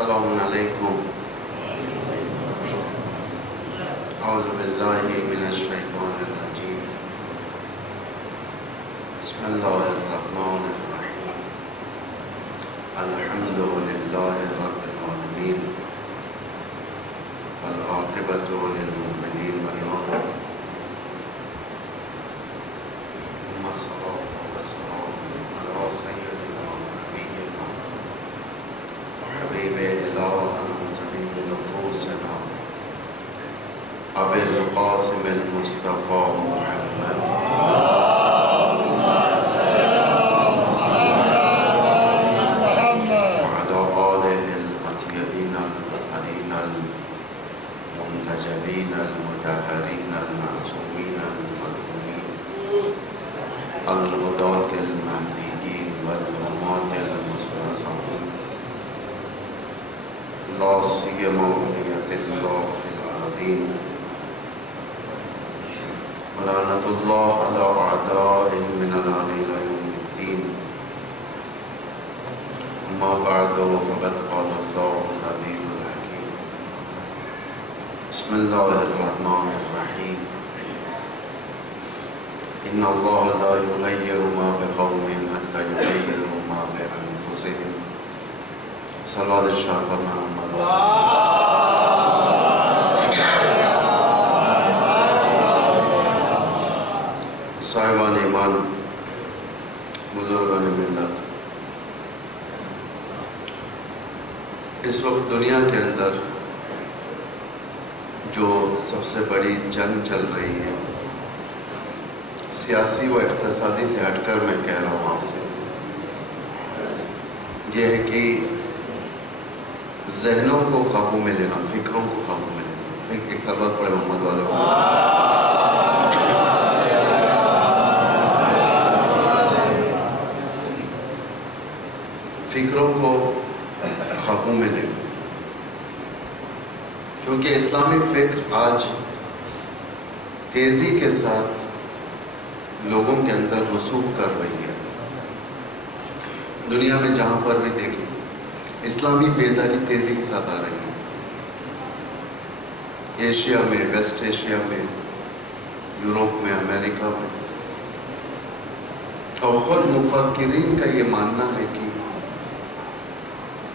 السلام علیکم. اعوذ باللہ من الشیطان الرجیم. بسم اللہ الرحمن الرحیم. الحمد للہ رب العالمین والعاقبۃ للمؤمنین والنور. الصلاة والسلام علی سیدنا ونبینا حبیب الہنا طبیب نفوسنا ابی القاسم المصطفى محمد وعلى آلہ الأطیبین الأطہرین المنتجبین المطہرین المعصومین المظلومین الهداة المهدیین والغماة المستضعفین لا سیما بقیة اللہ فی الارضین ولعنۃ اللہ علی اعدائهم من الآن إلی یوم الدین. اما بعد فقد قال اللہ العزیز الحکیم. بسم اللہ الرحمن الرحیم. ان اللہ لا یغیر ما بقوم حتی یغیروا ما بانفسهم. صلوات الشاہ فرمان صاحبان ایمان، بزرگان ملت، اس وقت دنیا کے اندر جو سب سے بڑی جنگ چل رہی ہے، سیاسی و اقتصادی سے ہٹ کر میں کہہ رہا ہوں آپ سے، یہ ہے کہ ذہنوں کو قابو میں لینا، فکروں کو قابو میں لینا. ایک سلوات پڑھے محمد والے. فکروں کو قابو میں لینا، کیونکہ اسلامی فکر آج تیزی کے ساتھ لوگوں کے اندر رسوخ کر رہی ہے. دنیا میں جہاں پر بھی دیکھیں، اسلامی بیداری تیزی کے ساتھ آ رہی ہے. ایشیا میں، ویسٹ ایشیا میں، یورپ میں، امریکہ میں. اور خود مفکرین کا یہ ماننا ہے کہ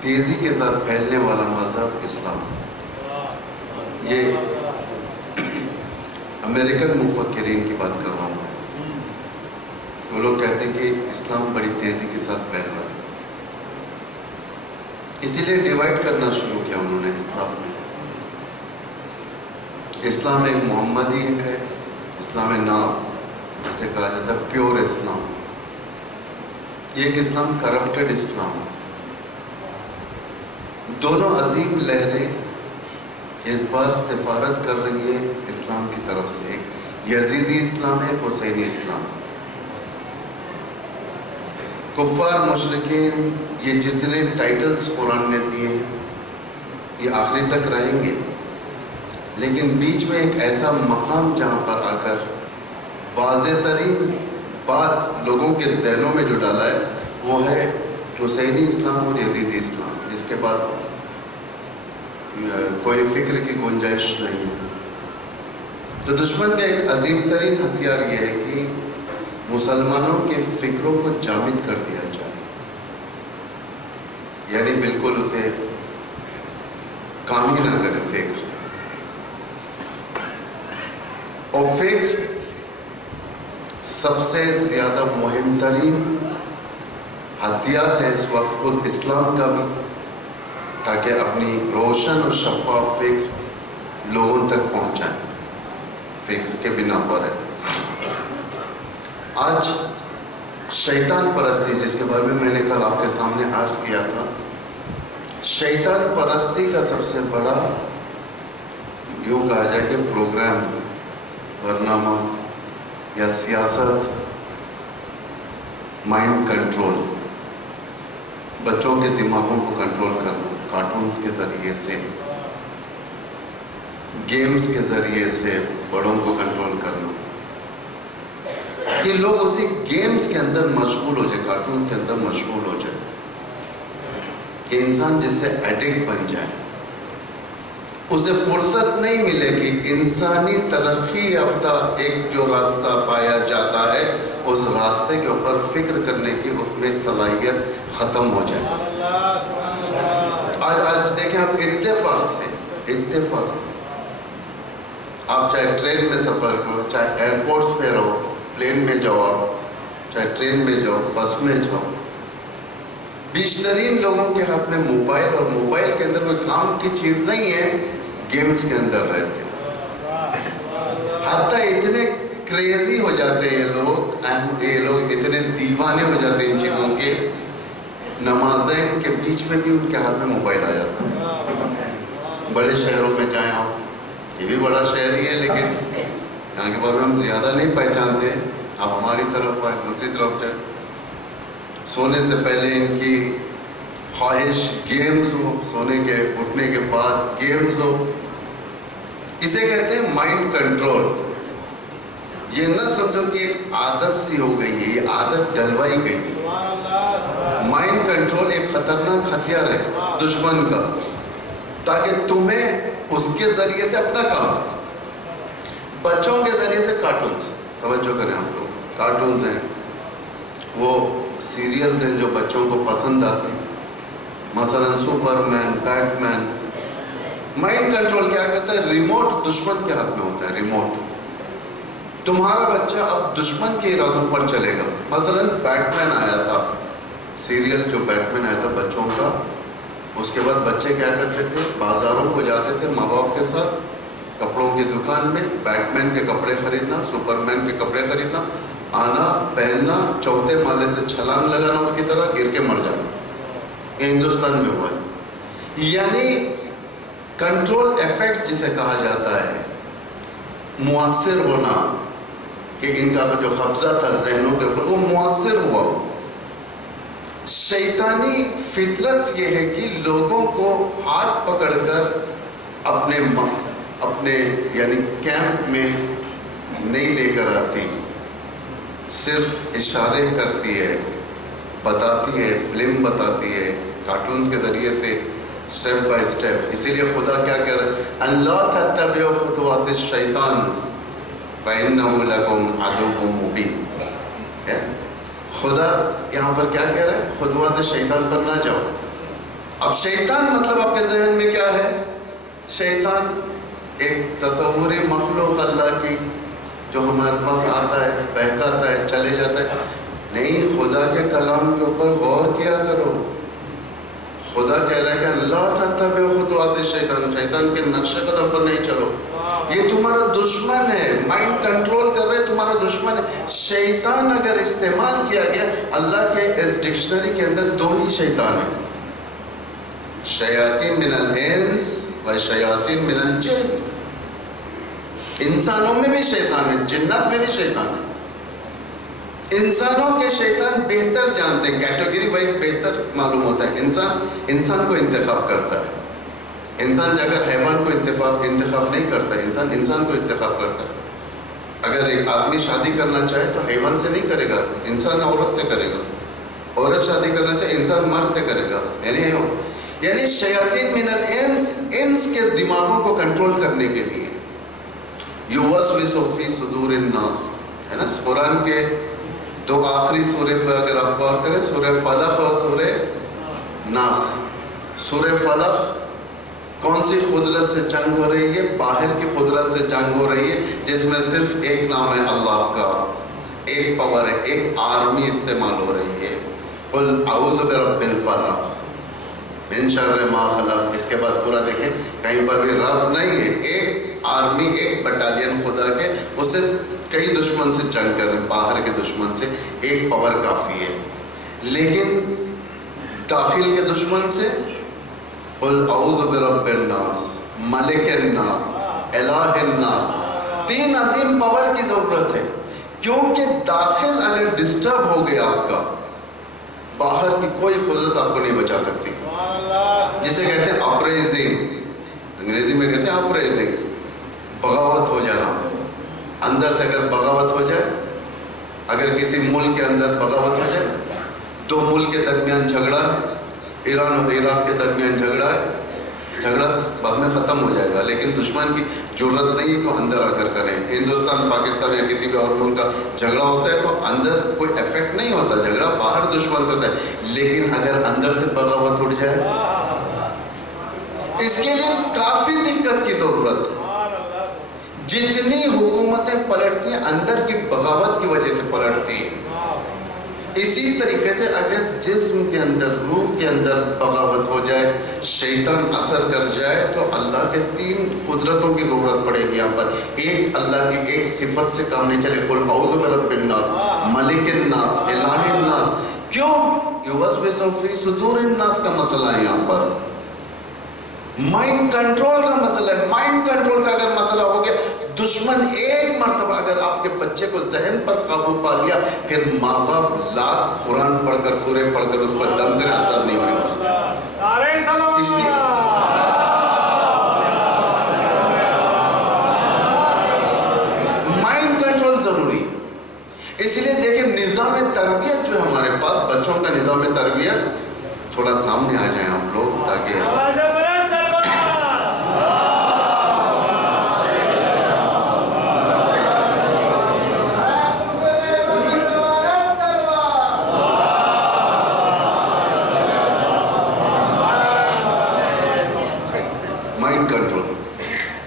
تیزی کے ساتھ پھیلنے والا مذہب اسلام. یہ امریکن مفکرین کی بات کر رہا ہوں میں. وہ لوگ کہتے ہیں کہ اسلام بڑی تیزی کے ساتھ پھیل رہا ہے. اسی لیے ڈیوائڈ کرنا شروع کیا انہوں نے اسلام میں. اسلام ایک محمدی ایک ہے، اسلام ناب جسے کہا جاتا ہے پیور اسلام. یہ ایک اسلام کرپٹڈ اسلام. دونوں عظیم لہریں اس بار سفارت کر رہی ہیں اسلام کی طرف سے. ایک یزیدی اسلام ہے، حسینی اسلام. کفار مشرکین یہ جتنے ٹائٹلز قرآن نے دیے ہیں یہ آخری تک رہیں گے، لیکن بیچ میں ایک ایسا مقام جہاں پر آ کر واضح ترین بات لوگوں کے ذہنوں میں جو ڈالا ہے وہ ہے حسینی اسلام اور یزیدی اسلام. جس کے بعد کوئی فکر کی گنجائش نہیں ہے. تو دشمن کا ایک عظیم ترین ہتھیار یہ ہے کہ مسلمانوں کے فکروں کو جامد کر دیا جائے، یعنی بالکل اسے کام ہی نہ کرے فکر. اور فکر سب سے زیادہ مہم ترین ہتھیار ہے اس وقت خود اسلام کا بھی، تاکہ اپنی روشن اور شفاف فکر لوگوں تک پہنچائیں. فکر کے بنا پر ہے. آج شیطان پرستی، جس کے بارے میں نے کل آپ کے سامنے عرض کیا تھا، شیطان پرستی کا سب سے بڑا یوں کہا جائے کہ پروگرام، برنامہ یا سیاست، مائنڈ کنٹرول. بچوں کے دماغوں کو کنٹرول کرنا، کارٹونز کے ذریعے سے، گیمز کے ذریعے سے بڑوں کو کنٹرول کرنا. کہ لوگ اسی گیمز کے اندر مشغول ہو جائے، کارٹونز کے اندر مشغول ہو جائے. کہ انسان جس سے ایڈکٹ بن جائے، اسے فرصت نہیں ملے کہ انسانی ترقی یافتہ ایک جو راستہ پایا جاتا ہے اس راستے کے اوپر فکر کرنے کی اس میں صلاحیت ختم ہو جائے۔ آج دیکھیں آپ اتفاق سے آپ چاہے ٹرین میں سفر کرو، چاہے ایئرپورٹس پہ رہو، پلین میں جاؤ، آپ چاہے ٹرین میں جاؤ، بس میں جاؤ، بیشترین لوگوں کے ہاتھ میں موبائل، اور موبائل کے اندر کوئی کام کی چیز نہیں ہے، گیمز کے اندر رہتے ہیں۔ حتیٰ اتنے کریزی ہو جاتے ہیں یہ لوگ اتنے دیوانے ہو جاتے ہیں ان چیزوں کے، نمازیں کے بیچ میں بھی ان کے ہاتھ میں موبائل آ جاتا ہے۔ بڑے شہروں میں جائیں آپ، یہ بھی بڑا شہر ہی ہے لیکن یہاں کے بارے میں ہم زیادہ نہیں پہچانتے، آپ ہماری طرف آئیں، دوسری طرف جائیں، سونے سے پہلے ان کی خواہش گیمز ہو، سونے کے اٹھنے کے بعد گیمز ہو۔ اسے کہتے ہیں مائنڈ کنٹرول۔ یہ نہ سمجھو کہ ایک عادت سی ہو گئی ہے، یہ عادت ڈلوائی گئی ہے۔ مائنڈ کنٹرول ایک خطرناک ہتھیار ہے دشمن کا، تاکہ تمہیں اس کے ذریعے سے اپنا کام، بچوں کے ذریعے سے کارٹونز، توجہ کریں آپ لوگ، کارٹونز ہیں، وہ سیریلز ہیں جو بچوں کو پسند آتے ہیں، مثلا سپر مین، بیٹ مین۔ مائنڈ کنٹرول کیا کرتا ہے؟ ریموٹ دشمن کے ہاتھ میں ہوتا ہے، ریموٹ۔ تمہارا بچہ اب دشمن کے ارادوں پر چلے گا۔ مثلا بیٹ مین آیا تھا، سیریل جو بیٹ مین آیا تھا بچوں کا، اس کے بعد بچے کیا کرتے تھے؟ بازاروں کو جاتے تھے ماں باپ کے ساتھ، کپڑوں کی دکان میں بیٹ مین کے کپڑے خریدنا، سپر مین کے کپڑے خریدنا، آنا، پہننا، چوتھے مالے سے چھلانگ لگانا، اس کی طرح گر کے مر جانا۔ یہ ہندوستان میں ہوا ہے۔ یعنی کنٹرول ایفیکٹ جسے کہا جاتا ہے، مؤثر ہونا، کہ ان کا جو قبضہ تھا ذہنوں کے اوپر وہ مؤثر ہوا۔ شیطانی فطرت یہ ہے کہ لوگوں کو ہاتھ پکڑ کر اپنے یعنی کیمپ میں نہیں لے کر آتی، صرف اشارے کرتی ہے، بتاتی ہے، فلم بتاتی ہے، کارٹونز کے ذریعے سے سٹیپ بائی سٹیپ۔ اسی لیے خدا کیا کہہ رہا ہے؟ اللہ تتبعوا خطوات الشیطان فإنه لكم عدو مبین۔ خدا یہاں پر کیا کہہ رہا ہے؟ خطوات شیطان پر نہ جاؤ۔ اب شیطان مطلب آپ کے ذہن میں کیا ہے؟ شیطان ایک تصوری مخلوق اللہ کی جو ہمارے پاس آتا ہے، بہکاتا ہے، چلے جاتا ہے۔ نہیں، خدا کے کلام کے اوپر غور کیا کرو۔ خدا کہہ رہا ہے کہ اللہ تتبعوا خطوات الشیطان، شیطان کے نقش قدم پر نہیں چلو، یہ تمہارا دشمن ہے، مائنڈ کنٹرول کر رہے تمہارا دشمن ہے۔ شیطان اگر استعمال کیا گیا، اللہ کے اس ڈکشنری کے اندر دو ہی شیطان ہیں، شیاطین من الانس و شیاطین من الجن۔ انسانوں میں بھی شیطان ہے، جنات میں بھی شیطان ہے۔ انسانوں کے شیطان بہتر جانتے ہیں، کیٹیگری وائز بہتر معلوم ہوتا ہے۔ انسان کو انتخاب کرتا ہے، انسان اگر حیوان کو انتخاب نہیں کرتا ہے، انسان کو انتخاب کرتا ہے۔ اگر ایک آدمی شادی کرنا چاہے تو حیوان سے نہیں کرے گا، انسان عورت سے کرے گا۔ عورت شادی کرنا چاہے انسان مرد سے کرے گا۔ یعنی شیاطین من الانس، انس کے دماغوں کو کنٹرول کرنے کے لیے یوسوس فی صدور الناس، ہے نا؟ قرآن کے دو آخری سورے پر اگر آپ غور کریں، سورہ فلق اور سورہ ناس۔ سورہ فلق کون سی قدرت سے جنگ ہو رہی ہے؟ باہر کی قدرت سے جنگ ہو رہی ہے، جس میں صرف ایک نام ہے اللہ کا، ایک پاور ہے، ایک آرمی استعمال ہو رہی ہے۔ قل اعوذ برب الفلق من شر ما خلق۔ اس کے بعد پورا دیکھیں، کہیں پر بھی رب نہیں ہے، ایک آرمی، ایک بٹالین خدا کے، اس سے کئی دشمن سے جنگ کر رہے ہیں، باہر کے دشمن سے ایک پاور کافی ہے۔ لیکن داخل کے دشمن سے قل اعوذ برب الناس، ملک الناس، الہ الناس، تین عظیم پاور کی ضرورت ہے، کیونکہ داخل اگر ڈسٹرب ہو گیا آپ کا، باہر کی کوئی قدرت آپ کو نہیں بچا سکتی، جسے کہتے ہیں اپریزنگ، انگریزی میں کہتے ہیں اپریزنگ، بغاوت ہو جانا۔ اندر سے اگر بغاوت ہو جائے، اگر کسی ملک کے اندر بغاوت ہو جائے، دو ملک کے درمیان جھگڑا ہے، ایران اور عراق کے درمیان جھگڑا ہے، جھگڑا بعد میں ختم ہو جائے گا، لیکن دشمن کی ضرورت نہیں ہے کہ اندر آ کر کریں۔ ہندوستان پاکستان یا کسی بھی اور ملک کا جھگڑا ہوتا ہے تو اندر کوئی افیکٹ نہیں ہوتا، جھگڑا باہر دشمن سے ہوتا ہے، لیکن اگر اندر سے بغاوت اٹھ جائے اس کے لیے کافی دقت کی ضرورت ہے۔ جتنی حکومتیں پلٹتی ہیں اندر کی بغاوت کی وجہ سے پلٹتی ہیں۔ اسی طریقے سے اگر جسم کے اندر، روح کے اندر بغاوت ہو جائے، شیطان اثر کر جائے، تو اللہ کے 3 قدرتوں کی ضرورت پڑے گی یہاں پر۔ ایک، اللہ کی ایک صفت سے کام نہیں چلے، قل اعوذ برب الناس، ملک الناس، الہ الناس۔ کیوں؟ یوسوس فی صدور الناس کا مسئلہ ہے یہاں پر، مائنڈ کنٹرول کا مسئلہ ہے۔ مائنڈ کنٹرول کا اگر مسئلہ ہو گیا، دشمن ایک مرتبہ اگر آپ کے بچے کو ذہن پر قابو پا لیا، پھر ماں باپ لاکھ قرآن پڑھ کر، سورے پڑھ کر اس پر دم کرے، اثر نہیں ہونے والا۔ اس لیے مائنڈ کنٹرول ضروری ہے۔ اس لیے دیکھیں نظام تربیت جو ہے ہمارے پاس، بچوں کا نظام تربیت، تھوڑا سامنے آ جائیں آپ لوگ تاکہ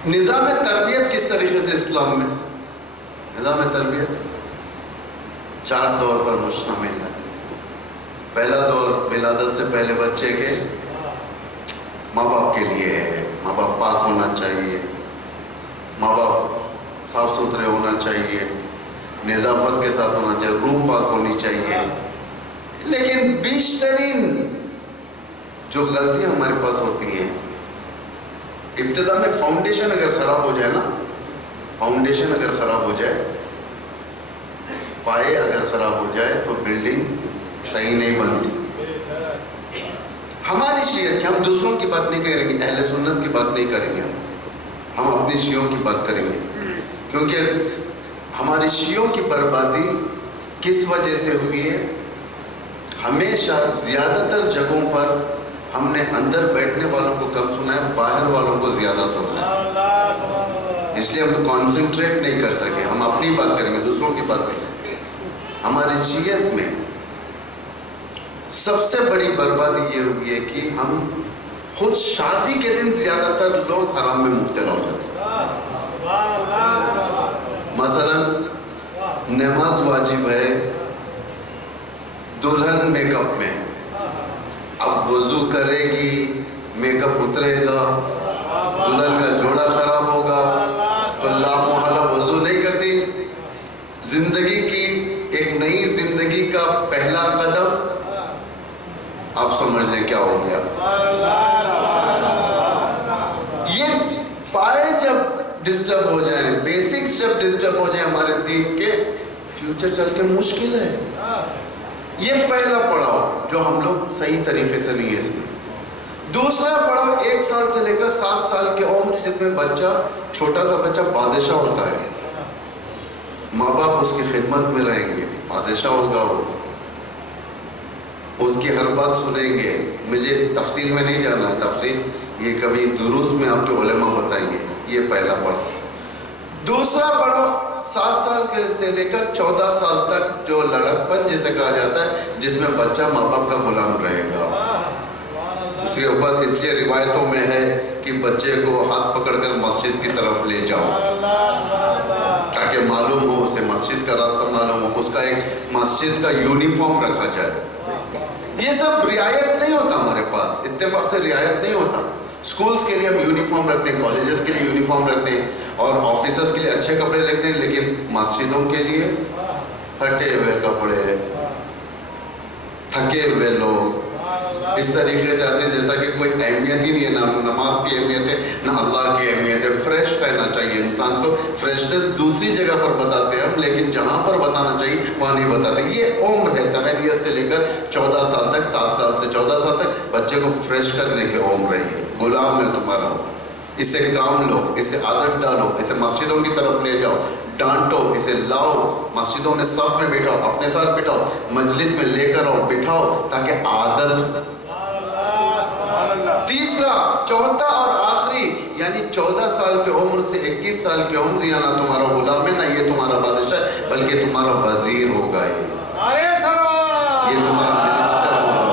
نظام تربیت کس طریقے سے اسلام میں نظام تربیت 4 دور پر مشتمل ہے۔ پہلا دور ولادت سے پہلے بچے کے ماں باپ کے لیے ہے۔ ماں باپ پاک ہونا چاہیے، ماں باپ صاف ستھرے ہونا چاہیے، نظافت کے ساتھ ہونا چاہیے، روح پاک ہونی چاہیے۔ لیکن بیشترین جو غلطیاں ہمارے پاس ہوتی ہیں، ابتدا میں فاؤنڈیشن اگر خراب ہو جائے نا، فاؤنڈیشن اگر خراب ہو جائے، پائے اگر خراب ہو جائے تو بلڈنگ صحیح نہیں بنتی۔ ہماری شیعت کی، ہم دوسروں کی بات نہیں کریں گے، اہل سنت کی بات نہیں کریں گے، ہم اپنی شیعوں کی بات کریں گے، کیونکہ ہماری شیعوں کی بربادی کس وجہ سے ہوئی ہے؟ ہمیشہ زیادہ تر جگہوں پر ہم نے اندر بیٹھنے والوں کو کم سنا ہے، باہر والوں کو زیادہ سنا ہے، اس لیے ہم کانسنٹریٹ نہیں کر سکے۔ ہم اپنی بات کریں گے، دوسروں کی بات نہیں۔ ہماری شیعت میں سب سے بڑی بربادی یہ ہوئی ہے کہ ہم خود شادی کے دن زیادہ تر لوگ حرام میں مبتلا ہو جاتے ہیں۔ مثلا نماز واجب ہے، دلہن میک اپ میں، اب وضو کرے گی، میک اپ اترے گا، دلہن کا جوڑا خراب ہوگا، تو لامحالہ وضو نہیں کرتی۔ زندگی کی ایک نئی زندگی کا پہلا قدم آپ سمجھ لیں کیا ہو گیا۔ یہ پائے جب ڈسٹرب ہو جائیں، بیسکس جب ڈسٹرب ہو جائیں ہمارے دین کے، فیوچر چل کے مشکل ہے۔ یہ پہلا پڑاؤ جو ہم لوگ صحیح طریقے سے نہیں ہے اس میں۔ دوسرا پڑاؤ 1 سال سے لے کر 7 سال کی عمر، جس میں بچہ، چھوٹا سا بچہ بادشاہ ہوتا ہے، ماں باپ اس کی خدمت میں رہیں گے، بادشاہ ہوگا وہ، اس کی ہر بات سنیں گے۔ مجھے تفصیل میں نہیں جانا ہے، تفصیل یہ کبھی دروس میں آپ کے علماء بتائیں گے۔ یہ پہلا پڑاؤ۔ دوسرا پڑاؤ 7 سال سے لے کر 14 سال تک جو لڑکپن جسے کہا جاتا ہے، جس میں بچہ ماں باپ کا غلام رہے گا۔ اس کے اوپر اس لیے روایتوں میں ہے کہ بچے کو ہاتھ پکڑ کر مسجد کی طرف لے جاؤ تاکہ معلوم ہو، اسے مسجد کا راستہ معلوم ہو، اس کا ایک مسجد کا یونیفارم رکھا جائے۔ یہ سب رعایت نہیں ہوتا ہمارے پاس، اتفاق سے رعایت نہیں ہوتا۔ سکولز کے لیے ہم یونیفارم رکھتے ہیں، کالجز کے لیے یونیفارم رکھتے ہیں، اور آفیسرز کے لیے اچھے کپڑے رکھتے ہیں، لیکن مسجدوں کے لیے پھٹے ہوئے کپڑے، تھکے ہوئے لوگ اس طریقے سے آتے ہیں جیسا کہ کوئی اہمیت ہی نہیں ہے، نہ نماز کی اہمیت ہے نہ اللہ کی اہمیت ہے۔ فریش رہنا چاہیے انسان کو۔ فریشنس دوسری جگہ پر بتاتے ہیں ہم، لیکن جہاں پر بتانا چاہیے وہاں نہیں بتاتے۔ یہ عمر ہے 7 ایئرس سے لے کر 14 سال تک، 7 سال سے 14 سال تک بچے کو فریش کرنے کی عمر ہے۔ یہ غلام ہے تمہارا، اسے کام لو، اسے عادت ڈالو، اسے مسجدوں کی طرف لے جاؤ، ڈانٹو، اسے لاؤ، مسجدوں میں صف میں بٹھاؤ، اپنے ساتھ بٹھاؤ، مجلس میں لے کر آؤ، بٹھاؤ، تاکہ عادت تیسرا، چوتھا اور آخری، یعنی 14 سال کی عمر سے 21 سال کی عمر، یا نہ تمہارا غلام ہے، نہ یہ تمہارا بادشاہ ہے، بلکہ تمہارا وزیر ہوگا، یہ تمہارا منسٹر ہوگا۔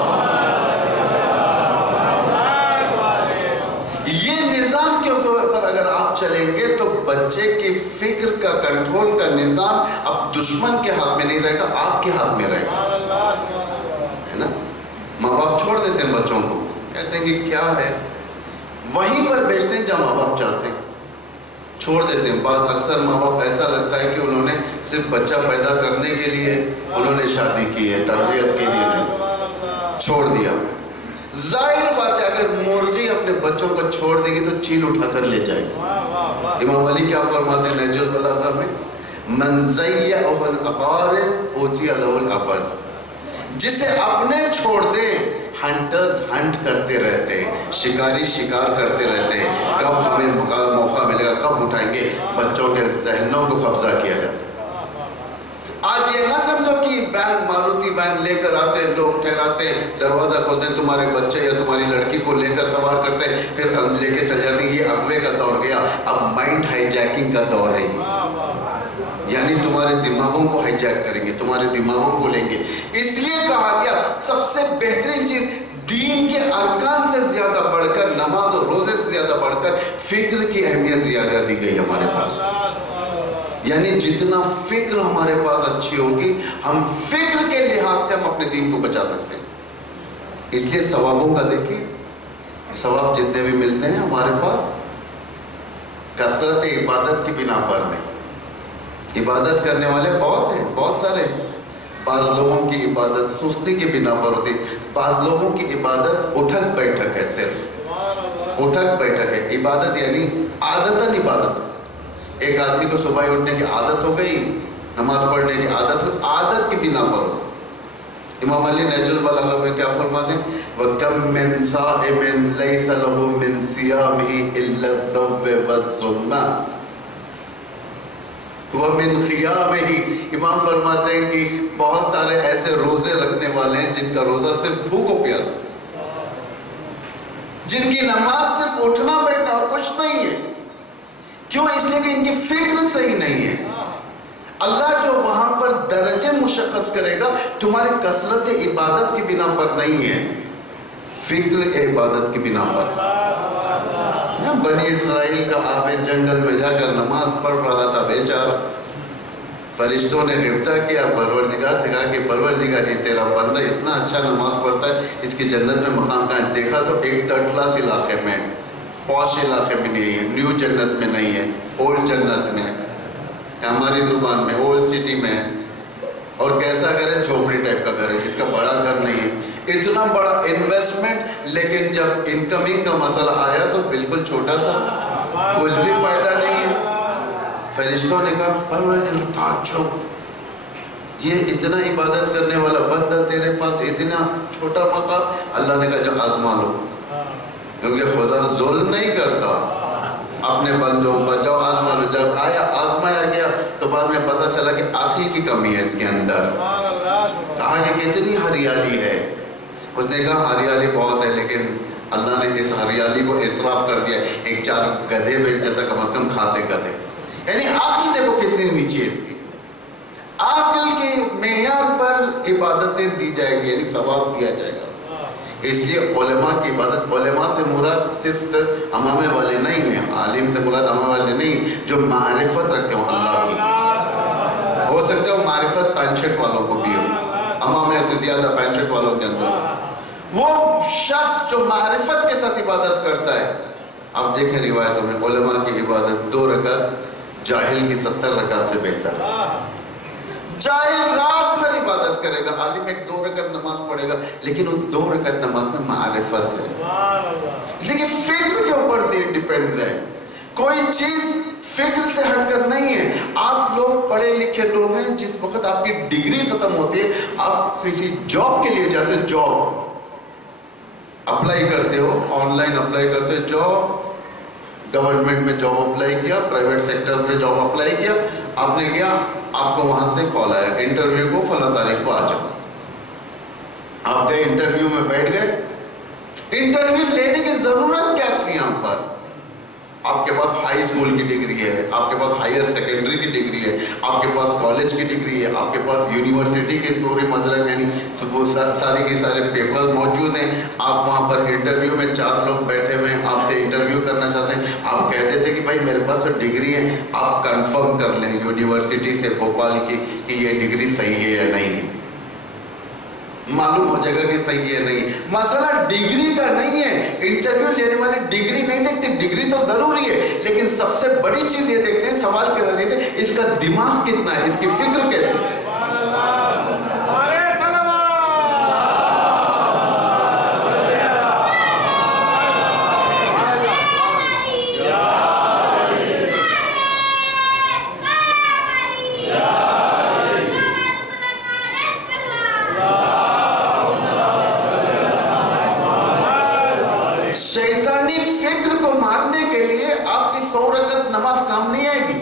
یہ نظام کے اوپر اگر آپ چلیں گے تو بچے کی فکر کا کنٹرول کا نظام اب دشمن کے ہاتھ میں نہیں رہے گا، آپ کے ہاتھ میں رہے گا، ہے نا؟ ماں باپ چھوڑ دیتے ہیں بچوں کو، کہتے ہیں کہ کیا ہے، وہیں پر بیچتے ہیں جہاں ماں باپ چاہتے ہیں، چھوڑ دیتے ہیں۔ بعض اکثر ماں باپ ایسا لگتا ہے کہ انہوں نے صرف بچہ پیدا کرنے کے لیے انہوں نے شادی کی ہے، تربیت کے لیے نہیں، چھوڑ دیا۔ ظاہر بات ہے اگر مرغی اپنے بچوں کو چھوڑ دے گی تو چیل اٹھا کر لے جائے گی۔ امام علی کیا فرماتے ہیں نہج البلاغہ میں؟ من ضیع الاقارب اوتی له الابد، جسے اپنے چھوڑ دے، ہنٹرز ہنٹ کرتے رہتے ہیں، شکاری شکار کرتے رہتے ہیں، کب ہمیں موقع ملے گا، کب اٹھائیں گے، بچوں کے ذہنوں کو قبضہ کیا جاتا ہے۔ آج یہ نہ سمجھو کہ وین، ماروتی وین لے کر آتے ہیں، لوگ ٹھہراتے ہیں، دروازہ کھولتے ہیں، تمہارے بچے یا تمہاری لڑکی کو لے کر سوار کرتے ہیں، پھر ہم لے کے چل جاتے ہیں۔ یہ اغوے کا دور گیا، اب مائنڈ ہائی جیکنگ کا دور ہے یہ، یعنی تمہارے دماغوں کو ہائی جیک کریں گے، تمہارے دماغوں کو لیں گے۔ اس لیے کہا گیا سب سے بہترین چیز دین کے ارکان سے زیادہ بڑھ کر، نماز اور روزے سے زیادہ بڑھ کر فکر کی اہمیت زیادہ دی گئی ہمارے پاس۔ یعنی جتنا فکر ہمارے پاس اچھی ہوگی، ہم فکر کے لحاظ سے ہم اپنے دین کو بچا سکتے ہیں۔ اس لیے ثوابوں کا دیکھیں، ثواب جتنے بھی ملتے ہیں ہمارے پاس کثرت عبادت کی بنا پر نہیں۔ عبادت کرنے والے بہت ہیں، بہت سارے ہیں۔ بعض لوگوں کی عبادت سستی کی بنا پر ہوتی ہے، بعض لوگوں کی عبادت اٹھک بیٹھک ہے، صرف اٹھک بیٹھک ہے۔ عبادت یعنی عادتاً عبادت، ایک آدمی کو صبح اٹھنے کی عادت ہو گئی، نماز پڑھنے کی عادت ہو، عادت کی بنا پر ہوتی۔ امام علی نہج البلاغہ میں کیا فرماتے ہیں؟ وَكَمْ مِنْ صَائِمٍ لَيْسَ لَهُ مِنْ صِيَامِهِ إِلَّا الذَّوْبُ وَالظُّلْمَةُ وَمِنْ قِيَامِهِ۔ امام فرماتے ہیں کہ بہت سارے ایسے روزے رکھنے والے ہیں جن کا روزہ صرف بھوک و پیاس، جن کی نماز صرف اٹھنا بیٹھنا اور کچھ نہیں ہے۔ کیوں؟ اس لیے کہ ان کی فکر صحیح نہیں ہے۔ اللہ جو وہاں پر درجے مشخص کرے گا تمہاری کثرت عبادت کی بنا پر نہیں ہے، فکر عبادت کی بنا پر۔ بنی اسرائیل کا عابد جنگل میں جا کر نماز پڑھ رہا تھا بیچارہ، فرشتوں نے غبطہ کیا، پروردگار سے کہا کہ پروردگار یہ تیرا بندہ اتنا اچھا نماز پڑھتا ہے، اس کی جنت میں مقام کہاں ہے؟ دیکھا تو ایک تھرڈ کلاس علاقے میں، پوش علاقے میں نہیں ہے، نیو جنت میں نہیں ہے، اولڈ جنت میں، ہماری زبان میں اولڈ سٹی میں، اور کیسا گھر ہے؟ جھوپڑی ٹائپ کا گھر ہے جس کا بڑا گھر نہیں ہے، اتنا بڑا انویسٹمنٹ، لیکن جب انکمنگ کا مسئلہ آیا تو بالکل چھوٹا سا، کچھ بھی فائدہ نہیں ہے۔ فرشتوں نے کہا پروردگار تعجب، یہ اتنا عبادت کرنے والا بندہ تیرے پاس اتنا چھوٹا مقام؟ اللہ نے کہا جو آزما لو، کیونکہ خدا ظلم نہیں کرتا اپنے بندوں پر، جاؤ آزما لو۔ جب آیا آزمایا گیا تو بعد میں پتہ چلا کہ عقل کی کمی ہے اس کے اندر، کہا کہ کتنی ہریالی ہے، اس نے کہا ہریالی بہت ہے، لیکن اللہ نے اس ہریالی کو اسراف کر دیا، ایک 4 گدھے بھیج دیتا کم از کم، کھاتے گدھے۔ یعنی عقل دیکھو کتنی نیچی ہے اس کی، عقل کے معیار پر عبادتیں دی جائے گی، یعنی ثواب دیا جائے گا۔ اس لیے علماء کی عبادت، علماء سے مراد صرف امامے والے نہیں ہیں، عالم سے مراد امامے والے نہیں، جو معرفت رکھتے ہوں اللہ کی، ہو سکتا ہے معرفت پینٹ شرٹ والوں کو بھی ہو، امامے سے زیادہ پینٹ شرٹ والوں کے اندر، وہ شخص جو معرفت کے ساتھ عبادت کرتا ہے۔ اب دیکھیں روایتوں میں علماء کی عبادت 2 رکعت جاہل کی 70 رکعت سے بہتر ہے۔ جاہل رات بھر عبادت کرے گا، عالم 2 رکعت نماز پڑھے گا، لیکن ان 2 رکعت نماز میں معرفت ہے، لیکن فکر کے اوپر ڈیپینڈ ہے، کوئی چیز فکر سے ہٹ کر نہیں ہے۔ آپ لوگ پڑھے لکھے لوگ ہیں، جس وقت آپ کی ڈگری ختم ہوتی ہے آپ کسی جاب کے لیے جاتے ہو، جاب اپلائی کرتے ہو، آن لائن اپلائی کرتے ہو، جاب گورنمنٹ میں جاب اپلائی کیا، پرائیویٹ سیکٹر میں جاب اپلائی کیا، آپ نے کیا، آپ کو وہاں سے کال آیا انٹرویو کو فلاں تاریخ کو آ جاؤ، آپ گئے انٹرویو میں بیٹھ گئے، انٹرویو لینے کی ضرورت کیا تھی یہاں پر؟ آپ کے پاس ہائی اسکول کی ڈگری ہے، آپ کے پاس ہائر سیکنڈری کی ڈگری ہے، آپ کے پاس کالج کی ڈگری ہے، آپ کے پاس یونیورسٹی کے پورے مدرک یعنی سارے کے سارے پیپر موجود ہیں. آپ وہاں پر انٹرویو میں 4 لوگ بیٹھے ہوئے ہیں، آپ سے انٹرویو کرنا چاہتے ہیں. آپ کہتے تھے کہ بھائی میرے پاس تو ڈگری ہے، آپ کنفرم کر لیں یونیورسٹی سے بھوپال کی کہ یہ ڈگری صحیح ہے یا نہیں ہے. معلوم ہو جائے گا کہ صحیح ہے نہیں. مسئلہ ڈگری کا نہیں ہے. انٹرویو لینے والے ڈگری نہیں دیکھتے، ڈگری تو ضروری ہے، لیکن سب سے بڑی چیز یہ دیکھتے ہیں سوال کے ذریعے سے اس کا دماغ کتنا ہے، اس کی فکر کیسی ہے. شیطانی فکر کو مارنے کے لیے آپ کی 100 رکعت نماز کام نہیں آئے گی.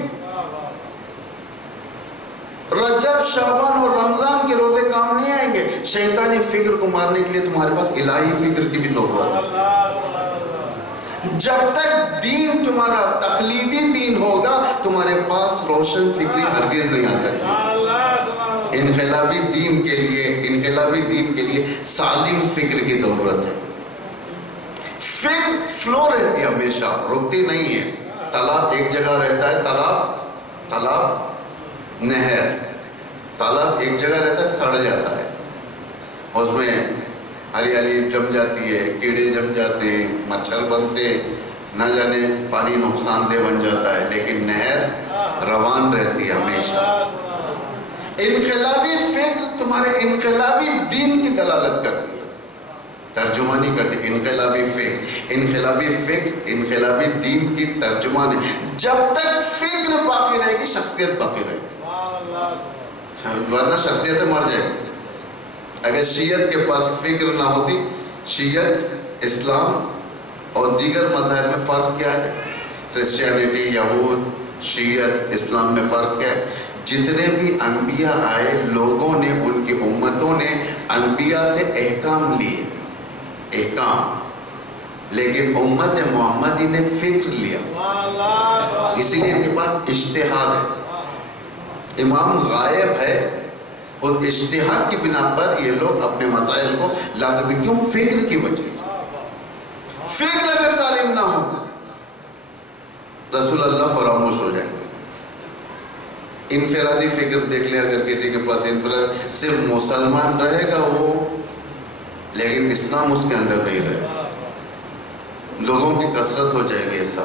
رجب، شعبان اور رمضان کے روزے کام نہیں آئیں گے. شیطانی فکر کو مارنے کے لیے تمہارے پاس الہی فکر کی بھی ضرورت ہے. جب تک دین تمہارا تقلیدی دین ہوگا تمہارے پاس روشن فکری ہرگز نہیں آ سکتی. انقلابی دین کے لیے سالم فکر کی ضرورت ہے. فکر فلو رہتی ہے، ہمیشہ رکتی نہیں ہے. تالاب ایک جگہ رہتا ہے، تالاب نہر، تالاب ایک جگہ رہتا ہے، سڑ جاتا ہے، اس میں ہریالی جم جاتی ہے، کیڑے جم جاتے ہیں، مچھر بنتے ہیں، نہ جانے پانی نقصان دہ بن جاتا ہے، لیکن نہر روان رہتی ہے ہمیشہ. انقلابی فکر تمہارے انقلابی دین کی دلالت کرتی ہے، ترجمانی کرتی. انقلابی دین کی ترجمان ہے. جب تک فکر باقی رہے گی شخصیت باقی رہے گی، ورنہ شخصیت مر جائے گی. اگر شیعت کے پاس فکر نہ ہوتی، شیعت اسلام اور دیگر مذاہب میں فرق کیا ہے؟ کرسچینٹی، یہود، شیعت، اسلام میں فرق کیا ہے؟ جتنے بھی انبیاء آئے لوگوں نے، ان کی امتوں نے انبیاء سے احکام لیے، لیکن امت محمدی نے فکر لیا، اسی لیے ان کے پاس اجتہاد ہے. امام غائب ہے، اور اجتہاد کی بنا پر یہ لوگ اپنے مسائل کو لا سکتے. کیوں؟ فکر کی وجہ سے. فکر اگر سالم نہ ہو رسول اللہ فراموش ہو جائیں گے. انفرادی فکر دیکھ لیں، اگر کسی کے پاس صرف مسلمان رہے گا وہ، لیکن اسلام اس کے اندر نہیں رہے گا، لوگوں کی کثرت ہو جائے گی. ایسا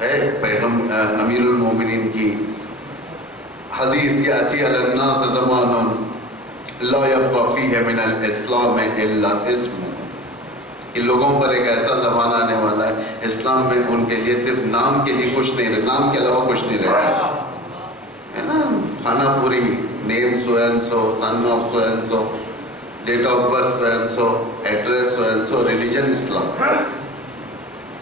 ہے امیر المومنین کی حدیث، یاتی علی الناس زمان لا یبقی فیہ من الاسلام الا اسم. ان لوگوں پر ایک ایسا زمانہ آنے والا ہے اسلام میں ان کے لیے صرف نام کے لیے کچھ نہیں رہے، نام کے علاوہ کچھ نہیں رہتا ہے نا. خانہ پوری، name so and so, son of so and so, date of birth so and so, address so and so, religion اسلام.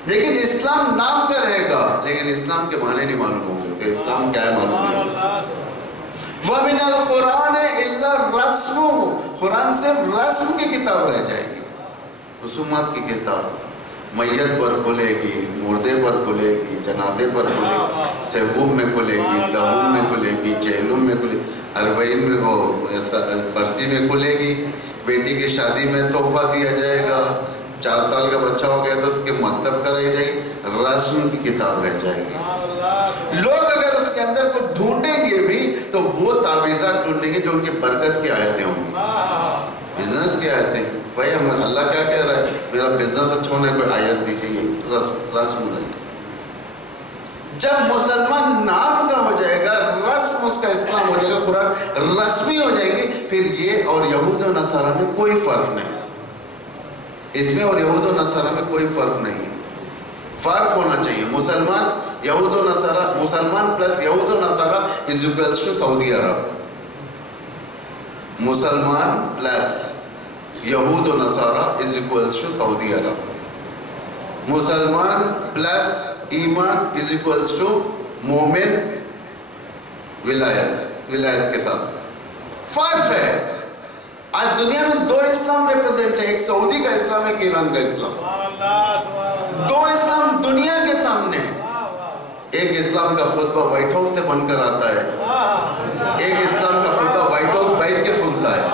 لیکن اسلام نام کا رہے گا، لیکن اسلام کے معنی نہیں معلوم ہوں گے کہ اسلام کیا ہے، معلوم نہیں ہوگا. وَمِنَ الْقُرْآنِ إِلَّا الرَّسْمُ، قرآن سے رسم کی کتاب رہ جائے گی، رسومات کی کتاب. میت پر کھلے گی، مردے پر کھلے گی، جنازے پر کھلے گی، سیوم میں کھلے گی، دہوم میں کھلے گی، چہلم میں کھلے گی، اربعین میں برسی میں کھلے گی. بیٹی کی شادی میں تحفہ دیا جائے گا، 4 سال کا بچہ ہو گیا تو اس کے مکتب کرائی جائے گی. رسم کی کتاب رہ جائے گی. لوگ اگر اس کے اندر کو ڈھونڈیں گے بھی تو وہ تعویذات ڈھونڈیں گے جو ان کی برکت کی آیتیں ہوں گی، بزنس کی آیتیں. بھائی ہم اللہ کیا کہہ رہا ہے، میرا بزنس اچھا ہونے کوئی آیت دی چاہیے، رسم رہے گی. جب مسلمان نام کا ہو جائے گا، رسم اس کا اسلام ہو جائے گا، قرآن رسمی ہو جائے گی، پھر یہ اور یہود و نصارہ میں کوئی فرق نہیں. اس میں اور یہود و نصارہ میں کوئی فرق نہیں ہے. فرق ہونا چاہیے. مسلمان یہود و نصارہ، مسلمان پلس یہود و نصارہ از اکولس ٹو سعودی عرب. مسلمان پلس یہود و نصارہ از اکولس ٹو سعودی عرب. مسلمان پلس ایمان از اکولس ٹو مومن ولایت کے ساتھ. فرق ہے. آج دنیا میں دو اسلام ریپرزینٹ ہے، ایک سعودی کا اسلام ہے، ایک ایران کا اسلام. دو اسلام دنیا کے سامنے ہے. ایک اسلام کا خطبہ وائٹ ہاؤس سے بن کر آتا ہے، ایک اسلام کا خطبہ وائٹ ہاؤس بیٹھ کے سنتا ہے.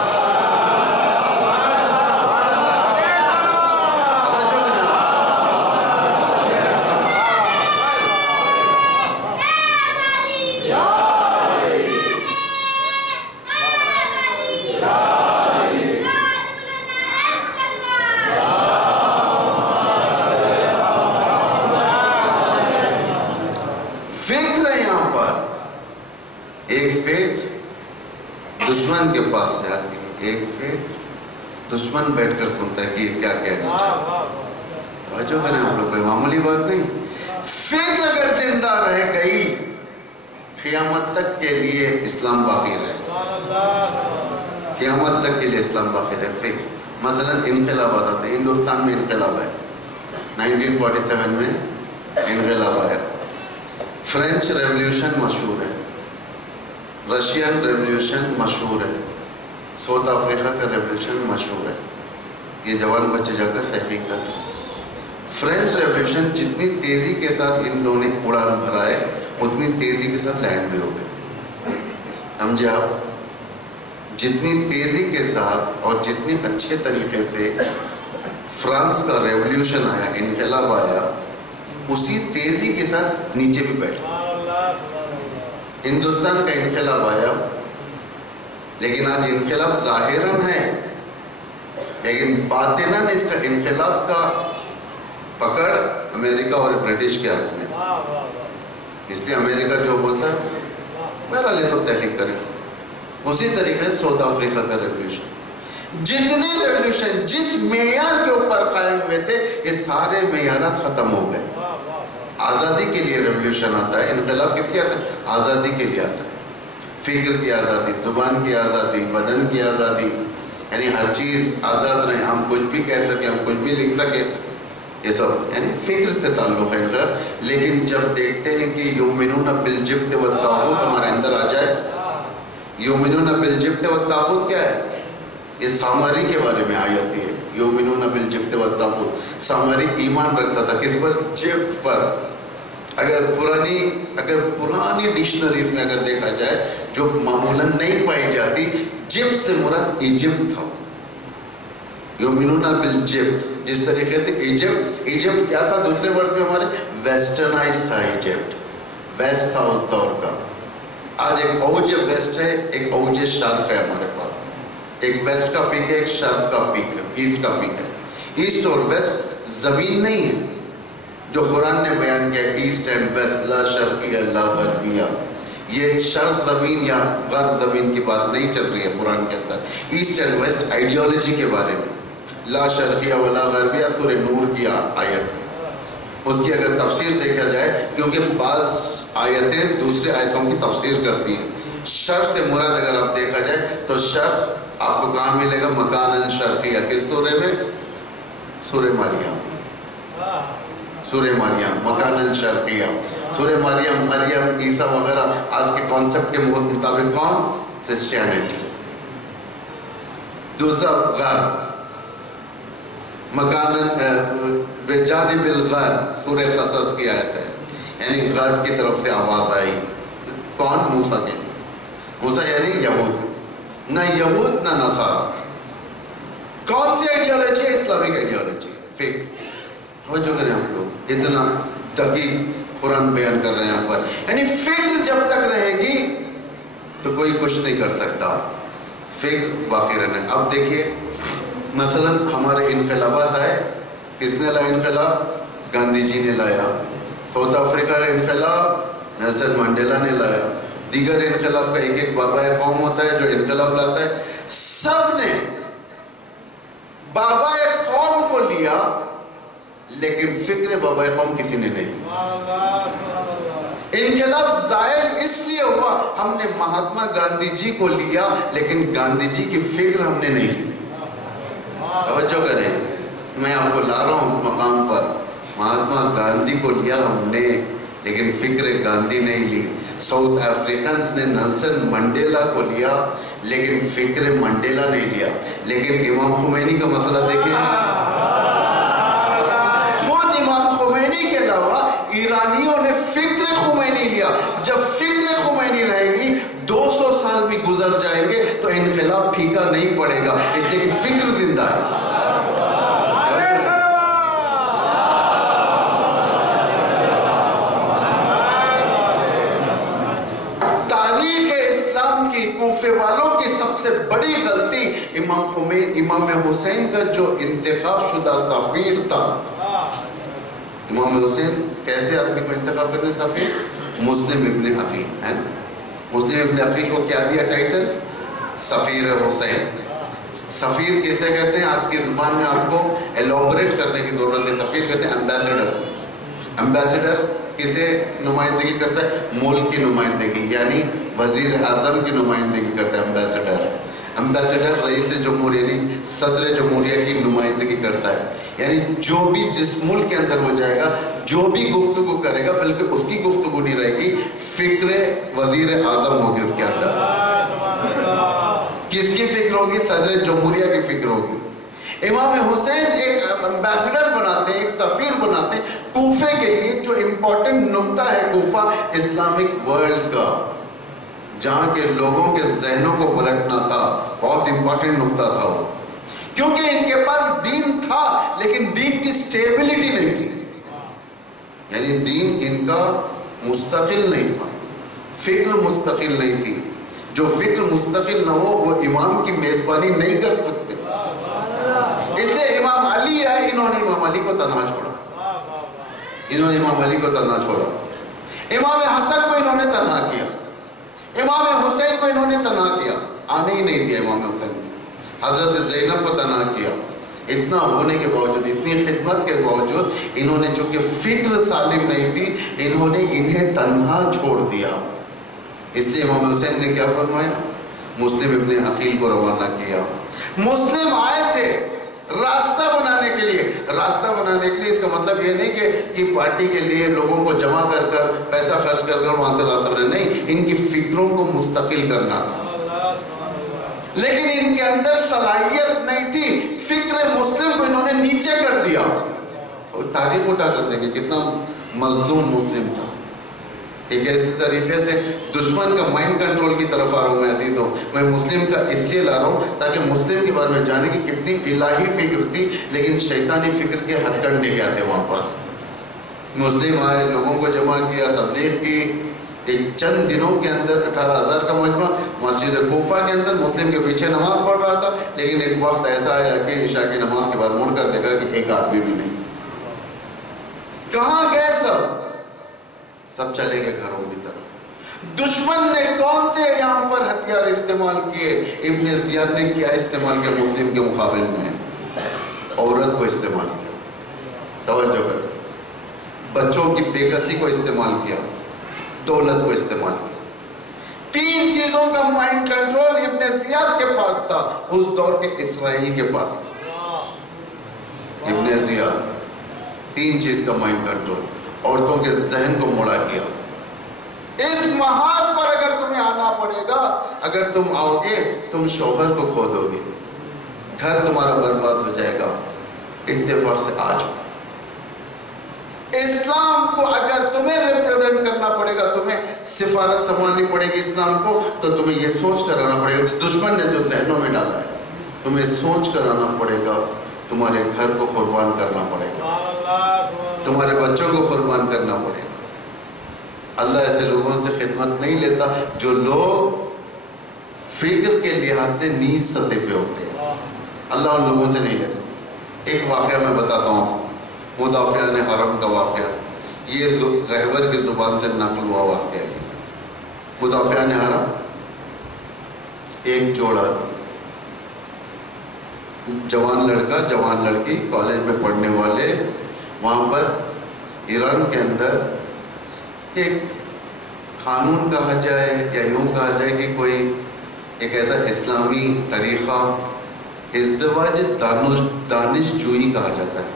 دشمن کے پاس سے آتی ہے، ایک فکر دشمن بیٹھ کر سنتا ہے کہ یہ کیا کہنا چاہتا ہے. توجہ کریں آپ لوگ، کوئی معمولی بات نہیں. فکر اگر زندہ رہ گئی قیامت تک کے لیے اسلام باقی رہے. قیامت تک کے لیے اسلام باقی رہے. فکر مثلا انقلابات آتے ہیں. ہندوستان میں انقلاب ہے، 1947 میں انقلاب آیا. فرینچ ریولیوشن مشہور ہے، رشین ریولیوشن مشہور ہے، ساؤتھ افریقہ کا ریولیوشن مشہور ہے. یہ جوان بچے جا کر تحقیق کریں. فرینچ ریولیوشن جتنی تیزی کے ساتھ ان لوگوں نے اڑان بھرا ہے اتنی تیزی کے ساتھ لینڈ بھی ہو گئے. سمجھے آپ؟ جتنی تیزی کے ساتھ اور جتنی اچھے طریقے سے فرانس کا ریولیوشن آیا، انقلاب آیا، اسی تیزی کے ساتھ نیچے بھی بیٹھا. ہندوستان کا انقلاب آیا، لیکن آج انقلاب ظاہراً ہے لیکن باطناً اس کا انقلاب کا پکڑ امریکہ اور برٹش کے ہاتھ میں. اس لیے امریکہ جو بولتا ہے بہرحال یہ سب تحقیق کریں. اسی طریقے سے ساؤتھ افریقہ کا ریولیوشن، جتنے ریولیوشن جس معیار کے اوپر قائم ہوئے تھے یہ سارے معیارات ختم ہو گئے. آزادی کے لیے ریولیوشن آتا ہے، انقلاب کس لیے آتا ہے؟ آزادی کے لیے آتا ہے. فکر کی آزادی، زبان کی آزادی، بدن کی آزادی، یعنی ہر چیز آزاد رہے، ہم کچھ بھی کہہ سکیں، ہم کچھ بھی لکھ سکیں، یہ سب یعنی فکر سے تعلق ہے انقلاب. لیکن جب دیکھتے ہیں کہ یؤمنون بالجبت والطاغوت ہمارے اندر آ جائے. یؤمنون بالجبت والطاغوت کیا ہے؟ یہ سامری کے بارے میں آیت ہے. یؤمنون بالجبت والطاغوت، سامری ایمان رکھتا تھا کس پر؟ جبت پر. اگر پرانی ڈکشنریز میں اگر دیکھا جائے جو معمولاً نہیں پائی جاتی، جبت سے مراد ایجپٹ تھا. یؤمنون بالجبت، جس طریقے سے ایجپٹ کیا تھا؟ دوسرے ورڈ میں ہمارے ویسٹرنائز تھا. ایجپٹ ویسٹ تھا اس دور کا. آج ایک اوج ویسٹ ہے، ایک اوج شرق ہے ہمارے پاس. ایک ویسٹ کا پیک ہے، ایک شرق کا پیک ہے، ایسٹ کا پیک ہے. ایسٹ اور ویسٹ زمین نہیں ہے جو قرآن نے بیان کیا ایسٹ اینڈ ویسٹ، لا شرقیہ لا غربیہ. یہ شرق زمین یا غرب زمین کی بات نہیں چل رہی ہے قرآن کے اندر. ایسٹ اینڈ ویسٹ آئیڈیالوجی کے بارے میں. لا شرقیہ ولا غربیہ سورہ نور کی آیت ہے. اس کی اگر تفسیر دیکھا جائے، کیونکہ بعض آیتیں دوسرے آیتوں کی تفسیر کرتی ہیں. شرق سے مراد اگر آپ دیکھا جائے تو شرق آپ کو کہاں ملے گا؟ مکان شرقیہ. کس سورہ میں؟ سورہ مریم. سورہ مریم مکان شرقیہ. سورہ مریم عیسیٰ وغیرہ آج کے کانسیپٹ کے مطابق کون؟ کرسچینٹی. دوسرا غرب، مکان بجانب الغرب، سورہ قصص کی آیت ہے. یعنی غرب کی طرف سے آواز آئی. کون؟ موسیٰ کے لیے. موسیٰ یعنی یہود، نہ یہود نہ نصارہ. کون سی آئیڈیالوجی ہے؟ Islamic ideology. فکر جو کریں ہم لوگ اتنا دقیق قرآن بیان کر رہے ہیں یہاں پر. یعنی فکر جب تک رہے گی تو کوئی کچھ نہیں کر سکتا. فکر باقی رہنا. اب دیکھیے مثلا ہمارے انقلابات آئے، کس نے لایا انقلاب؟ گاندھی جی نے لایا. ساؤتھ افریقہ کا انقلاب نیلسن منڈیلا نے لایا. دیگر انقلاب کا ایک بابا قوم ہوتا ہے جو انقلاب لاتا ہے. سب نے بابا قوم کو لیا لیکن فکر بابا قوم کسی نے نہیں. انقلاب ظاہر اس لیے ہوا ہم نے مہاتما گاندھی جی کو لیا لیکن گاندھی جی کی فکر ہم نے نہیں لی. توجہ کریں، میں آپ کو لا رہا ہوں اس مقام پر. مہاتما گاندھی کو لیا ہم نے لیکن فکر گاندھی نہیں لی. ساؤتھ افریقنز نے نیلسن منڈیلا کو لیا لیکن فکر منڈیلا نہیں لیا. لیکن امام خمینی کا مسئلہ دیکھیں, خود امام خمینی کے علاوہ ایرانیوں نے فکر خمینی لیا. جب فکر خمینی رہے گی 200 سال بھی گزر جائیں گے تو انقلاب پھیکا نہیں پڑے گا, اس لیے کہ فکر زندہ ہے. کوفے والوں کی سب سے بڑی غلطی امام حسین کا جو انتخاب شدہ سفیر تھا. امام حسین کیسے آدمی کو انتخاب کرتے سفیر؟ مسلم ابن عقیل ہے نا. مسلم ابن عقیل کو کیا دیا ٹائٹل؟ سفیر حسین. سفیر کسے کہتے ہیں؟ آج کی زبان میں آپ کو ایلابریٹ کرنے کی ضرورت ہے. سفیر کہتے ہیں ایمبیسڈر. ایمبیسڈر کسے نمائندگی کرتا ہے؟ ملک کی نمائندگی, یعنی وزیر اعظم کی نمائندگی کرتا ہے ایمبیسڈر. ایمبیسڈر رئیس جمہوریہ نہیں, صدر جمہوریہ کی نمائندگی کرتا ہے. یعنی جو بھی جس ملک کے اندر وہ جائے گا, جو بھی گفتگو کرے گا, بلکہ اس کی گفتگو نہیں رہے گی, فکر وزیر اعظم ہوگی اس کے اندر. کس کی فکر ہوگی؟ صدر جمہوریہ کی فکر ہوگی. امام حسین ایک ایمبیسڈر بناتے ہیں, ایک سفیر بناتے ہیں کوفے کے لیے. جو امپورٹنٹ نقطہ ہے کوفہ اسلامک ورلڈ کا, جہاں کے لوگوں کے ذہنوں کو پلٹنا تھا, بہت امپورٹنٹ نقطہ تھا وہ. کیونکہ ان کے پاس دین تھا لیکن دین کی سٹیبلٹی نہیں تھی. یعنی دین ان کا مستقل نہیں تھا, فکر مستقل نہیں تھی. جو فکر مستقل نہ ہو وہ امام کی میزبانی نہیں کر سکتے. اس لیے امام علی ہے, انہوں نے امام علی کو تنہا چھوڑا. انہوں نے امام علی کو تنہا چھوڑا. امام حسن کو انہوں نے تنہا کیا. امام حسین کو انہوں نے تنہا کیا, آنے ہی نہیں دیا امام حسین. حضرت زینب کو تنہا کیا. اتنا ہونے کے باوجود, اتنی خدمت کے باوجود, انہوں نے چونکہ فکر سالم نہیں تھی, انہوں نے انہیں تنہا چھوڑ دیا. اس لیے امام حسین نے کیا فرمایا؟ مسلم ابن عقیل کو روانہ کیا. مسلم آئے تھے راستہ بنانے کے لیے. راستہ بنانے کے لیے اس کا مطلب یہ نہیں کہ پارٹی کے لیے لوگوں کو جمع کر کر پیسہ خرچ کر کر وہاں سے راستہ بنانا, نہیں, ان کی فکروں کو مستقل کرنا تھا. لیکن ان کے اندر صلاحیت نہیں تھی, فکر مسلم کو انہوں نے نیچے کر دیا. تاریخ اٹھا کر دیں گے کتنا مظلوم مسلم تھا. ایک ایسے طریقے سے دشمن کا مائنڈ کنٹرول کی طرف آ رہا ہوں میں عزیزوں. میں مسلم کا اس لیے لا رہا ہوں تاکہ مسلم کے بارے میں جانے کی کتنی الہی فکر تھی, لیکن شیطانی فکر کے ہتھ کنڈے کیا تھے وہاں پر. مسلم آئے, لوگوں کو جمع کیا, تبلیغ کی. ایک چند دنوں کے اندر 18,000 کا مجمع مسجد کوفہ کے اندر مسلم کے پیچھے نماز پڑھ رہا تھا. لیکن ایک وقت ایسا آیا کہ عشاء کی نماز کے بعد مڑ کر دیکھا کہ ایک آدمی بھی نہیں. کہاں گئے سب چلے گئے گھروں کی طرف. دشمن نے کون سے یہاں پر ہتھیار استعمال کیے؟ ابن زیاد نے کیا استعمال کیا مسلم کے مقابل میں؟ عورت کو استعمال کیا. توجہ کر, بچوں کی بے کسی کو استعمال کیا, دولت کو استعمال کیا. 3 چیزوں کا مائنڈ کنٹرول ابن زیاد کے پاس تھا, اس دور کے اسرائیل کے پاس تھا. ابن زیاد 3 چیز کا مائنڈ کنٹرول, عورتوں کے ذہن کو موڑا کیا. اس محاذ پر اگر تمہیں آنا پڑے گا, اگر تم آؤ گے تم شوہر کو کھو دو گے, گھر تمہارا برباد ہو جائے گا. اتفاق سے آ جاؤ. اسلام کو اگر تمہیں ریپریزنٹ کرنا پڑے گا, تمہیں سفارت سنبھالنی پڑے گی اسلام کو, تو تمہیں یہ سوچ کر آنا پڑے گا کہ دشمن نے جو ذہنوں میں ڈالا ہے, تمہیں سوچ کر آنا پڑے گا. تمہارے گھر کو قربان کرنا پڑے گا, تمہارے بچوں کو قربان کرنا پڑے گا. اللہ ایسے لوگوں سے خدمت نہیں لیتا جو لوگ فکر کے لحاظ سے نیچ سطح پہ ہوتے ہیں. اللہ ان لوگوں سے نہیں لیتا. ایک واقعہ میں بتاتا ہوں, مدافعان حرم کا واقعہ. یہ رہبر کی زبان سے نقل ہوا واقعہ ہے. مدافعان حرم ایک جوڑا, جوان لڑکا جوان لڑکی کالج میں پڑھنے والے, وہاں پر ایران کے اندر ایک قانون کہا جائے یا یوں کہا جائے کہ کوئی ایک ایسا اسلامی طریقہ, ازدواج دانش جوئی کہا جاتا ہے.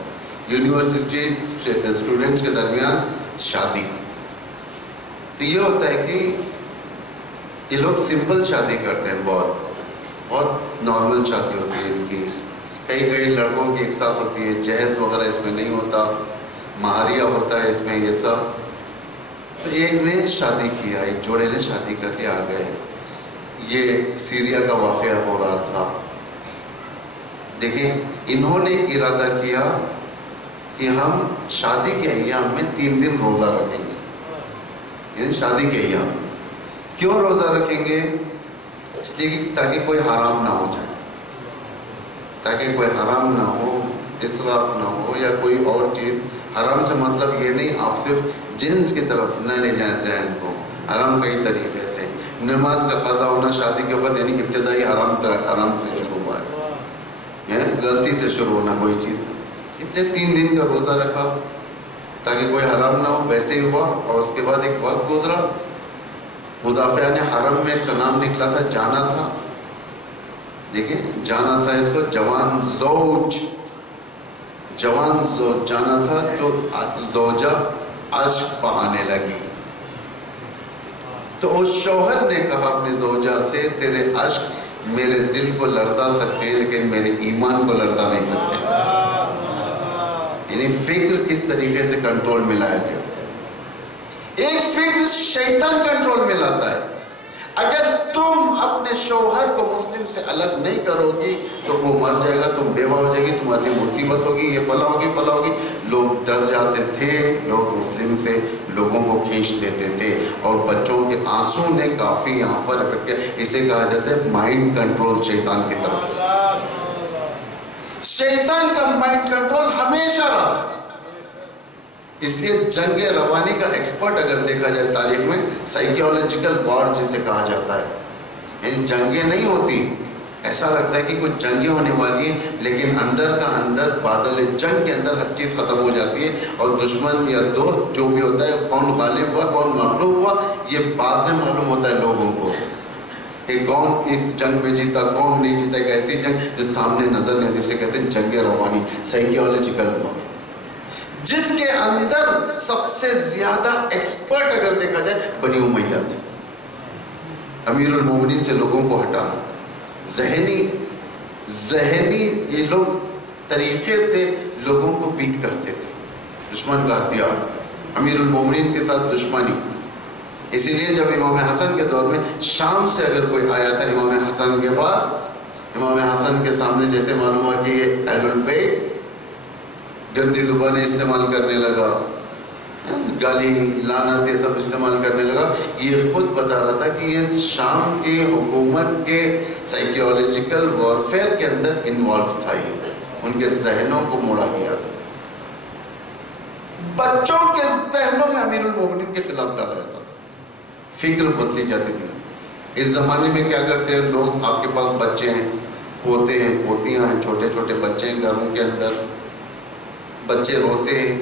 یونیورسٹی اسٹوڈنٹس کے درمیان شادی. تو یہ ہوتا ہے کہ یہ لوگ سمپل شادی کرتے ہیں, بہت بہت نارمل شادی ہوتی ہے ان کی. کئی لڑکوں کی ایک ساتھ ہوتی ہے، جہیز وغیرہ اس میں نہیں ہوتا، مہاریہ ہوتا ہے اس میں یہ سب. تو ایک نے شادی کیا، ایک جوڑے نے شادی کر کے آ گئے. یہ سیریا کا واقعہ ہو رہا تھا. دیکھیں انہوں نے ارادہ کیا کہ ہم شادی کے ایام میں 3 دن روزہ رکھیں گے. یعنی شادی کے ایام میں کیوں روزہ رکھیں گے؟ اس لیے کہ تاکہ کوئی حرام نہ ہو جائے، تاکہ کوئی حرام نہ ہو، اسراف نہ ہو یا کوئی اور چیز. حرام سے مطلب یہ نہیں آپ صرف جنس کی طرف نہ لے جائیں ذہن کو. حرام کئی طریقے سے، نماز کا قضا ہونا شادی کے وقت یعنی ابتدائی حرام سے شروع ہوا ہے، غلطی سے شروع ہونا کوئی چیز کا. اس لیے 3 دن کا روزہ رکھا تاکہ کوئی حرام نہ ہو. ویسے ہی ہوا. اور اس کے بعد ایک وقت گزرا، مدافعان حرم میں اس کا نام نکلا تھا، جانا تھا. دیکھیں جانا تھا اس کو جوان زوج جانا تھا. تو زوجہ عشق بہانے لگی. تو اس شوہر نے کہا اپنی زوجہ سے تیرے عشق میرے دل کو لرزا سکتے ہیں لیکن میرے ایمان کو لرزا نہیں سکتے. یعنی فکر کس طریقے سے کنٹرول میں لایا گیا. ایک فکر شیطان کنٹرول میں لاتا ہے. اگر تم اپنے شوہر کو مسلم سے الگ نہیں کرو گی تو وہ مر جائے گا، تم بیوہ ہو جائے گی، تمہارے لیے مصیبت ہوگی، یہ فلاں ہوگی. لوگ ڈر جاتے تھے، لوگ مسلم سے لوگوں کو کھینچ لیتے تھے. اور بچوں کے آنسوں نے کافی یہاں پر افیکٹ کیا. اسے کہا جاتا ہے مائنڈ کنٹرول شیطان کی طرف. شیطان کا مائنڈ کنٹرول ہمیشہ رہا. اس لیے جنگ روانی کا ایکسپرٹ اگر دیکھا جائے تاریخ میں، سائیکیولوجیکل وار جسے کہا جاتا ہے. یعنی جنگیں نہیں ہوتی، ایسا لگتا ہے کہ کچھ جنگیں ہونے والی ہیں لیکن اندر کا اندر بادل جنگ کے اندر ہر چیز ختم ہو جاتی ہے. اور دشمن یا دوست جو بھی ہوتا ہے، کون غالب ہوا کون مغلوب ہوا یہ بعد میں معلوم ہوتا ہے لوگوں کو کہ کون اس جنگ میں جیتا کون نہیں جیتا. ایک ایسی جنگ جو سامنے نظر نہیں آتی اسے کہتے ہیں جنگ روانی، سائیکیولوجیکل وار. جس کے اندر سب سے زیادہ ایکسپرٹ اگر دیکھا جائے بنی امیہ تھے. امیر المومنین سے لوگوں کو ہٹانا، ذہنی یہ لوگ طریقے سے لوگوں کو ویک کرتے تھے. دشمن کا ہتھیار، امیر المومنین کے ساتھ دشمنی. اسی لیے جب امام حسن کے دور میں شام سے اگر کوئی آیا تھا امام حسن کے پاس، امام حسن کے سامنے جیسے معلوم ہوا کہ یہ اہل البیت، گندی زبانیں استعمال کرنے لگا، گالی لعنت یہ سب استعمال کرنے لگا. یہ خود بتا رہا تھا کہ یہ شام کی حکومت کے سائیکیولوجیکل وارفیئر کے اندر انوالو تھا. یہ ان کے ذہنوں کو موڑا گیا. بچوں کے ذہنوں میں امیر المومنین کے خلاف ڈالا جاتا تھا، فکر بدلی جاتی تھی. اس زمانے میں کیا کرتے ہیں لوگ، آپ کے پاس بچے ہیں، پوتے ہیں پوتیاں ہیں، چھوٹے چھوٹے بچے ہیں گھروں کے اندر، بچے روتے ہیں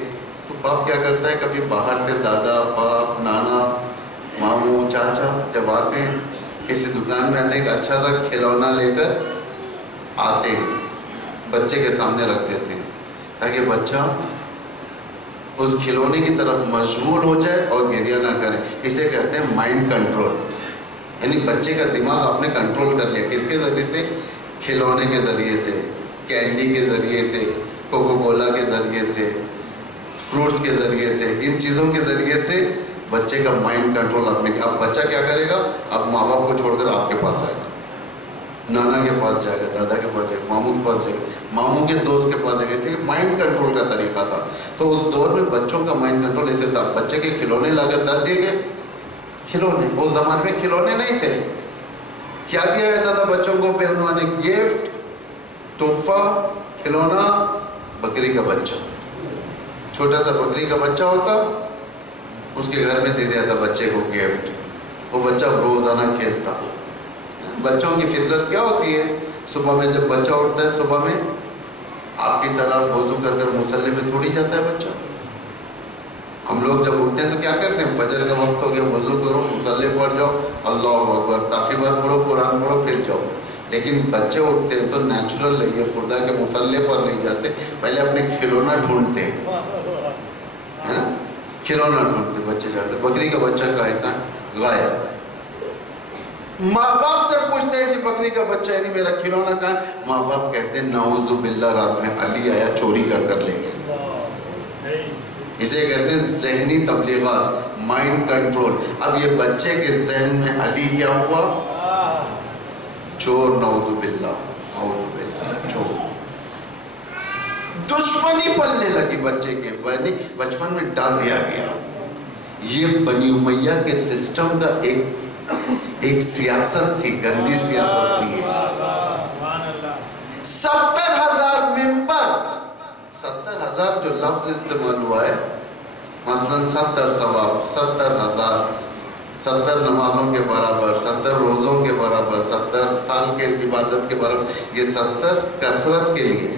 تو باپ کیا کرتا ہے، کبھی باہر سے دادا باپ نانا ماموں چاچا جب آتے ہیں کسی دکان میں آتے ہیں، ایک اچھا سا کھلونا لے کر آتے ہیں، بچے کے سامنے رکھ دیتے ہیں تاکہ بچہ اس کھلونے کی طرف مشغول ہو جائے اور گریہ نہ کرے. اسے کہتے ہیں مائنڈ کنٹرول. یعنی بچے کا دماغ آپ نے کنٹرول کر لیا. کس کے ذریعے سے؟ کھلونے کے ذریعے سے، کینڈی کے ذریعے سے، کوکو کولا کے ذریعے سے، فروٹس کے ذریعے سے. ان چیزوں کے ذریعے سے بچے کا مائنڈ کنٹرول آپ نے کیا. اب بچہ کیا کرے گا؟ اب ماں باپ کو چھوڑ کر آپ کے پاس آئے گا، نانا کے پاس جائے گا، دادا کے پاس جائے گا، ماموں کے پاس جائے گا، ماموں کے دوست کے پاس جائے گا. اس لیے مائنڈ کنٹرول کا طریقہ تھا. تو اس دور میں بچوں کا مائنڈ کنٹرول ایسے تھا. بچے کے کھلونے لا کر ڈال دیے گئے. کھلونے اس زمانے میں کھلونے نہیں تھے. کیا دیا جاتا تھا بچوں کو؟ بہنوں نے گفٹ، تحفہ، کھلونا، بکری کا بچہ. چھوٹا سا بکری کا بچہ ہوتا، اس کے گھر میں دے دیا تھا بچے کو گفٹ. وہ بچہ روزانہ کھیلتا. بچوں کی فطرت کیا ہوتی ہے؟ صبح میں جب بچہ اٹھتا ہے، صبح میں آپ کی طرح وضو کر کر مصلی پہ تھوڑی جاتا ہے بچہ. ہم لوگ جب اٹھتے ہیں تو کیا کرتے ہیں؟ فجر کا وقت ہو گیا، وضو کرو، مصلی پڑھ جاؤ، اللہ اکبر، تعقیبات پڑھو، قرآن پڑھو، پھر جاؤ. لیکن بچے اٹھتے ہیں تو نیچرل ہے، یہ خدا کے مصلی پر نہیں جاتے، پہلے اپنے کھلونا ڈھونڈتے ہیں. کھلونا ڈھونڈتے بچے جاتے. بکری کا بچہ غائب. ماں باپ سے پوچھتے ہیں کہ بکری کا بچہ یعنی میرا کھلونا کہاں ہے؟ ماں باپ کہتے ہیں نعوذ باللہ رات میں علی آیا چوری کر لے گئے۔ اسے کہتے ہیں ذہنی تبلیغات، مائنڈ کنٹرول۔ اب یہ بچے کے ذہن میں علی کیا ہوا؟ چور، نعوذ باللہ، نعوذ باللہ، چور۔ دشمنی پلنے لگی بچے کے، بچپن میں ڈال دیا گیا۔ یہ بنی امیہ کے سسٹم کا ایک سیاست تھی، گندی سیاست تھی۔ 70,000 ممبر، 70,000 جو لفظ استعمال ہوا ہے، مثلاً 70 ثواب، 70,000، 70 نمازوں کے برابر، 70 روزوں کے برابر، 70 سال کے عبادت کے برابر، یہ 70 کثرت کے لیے۔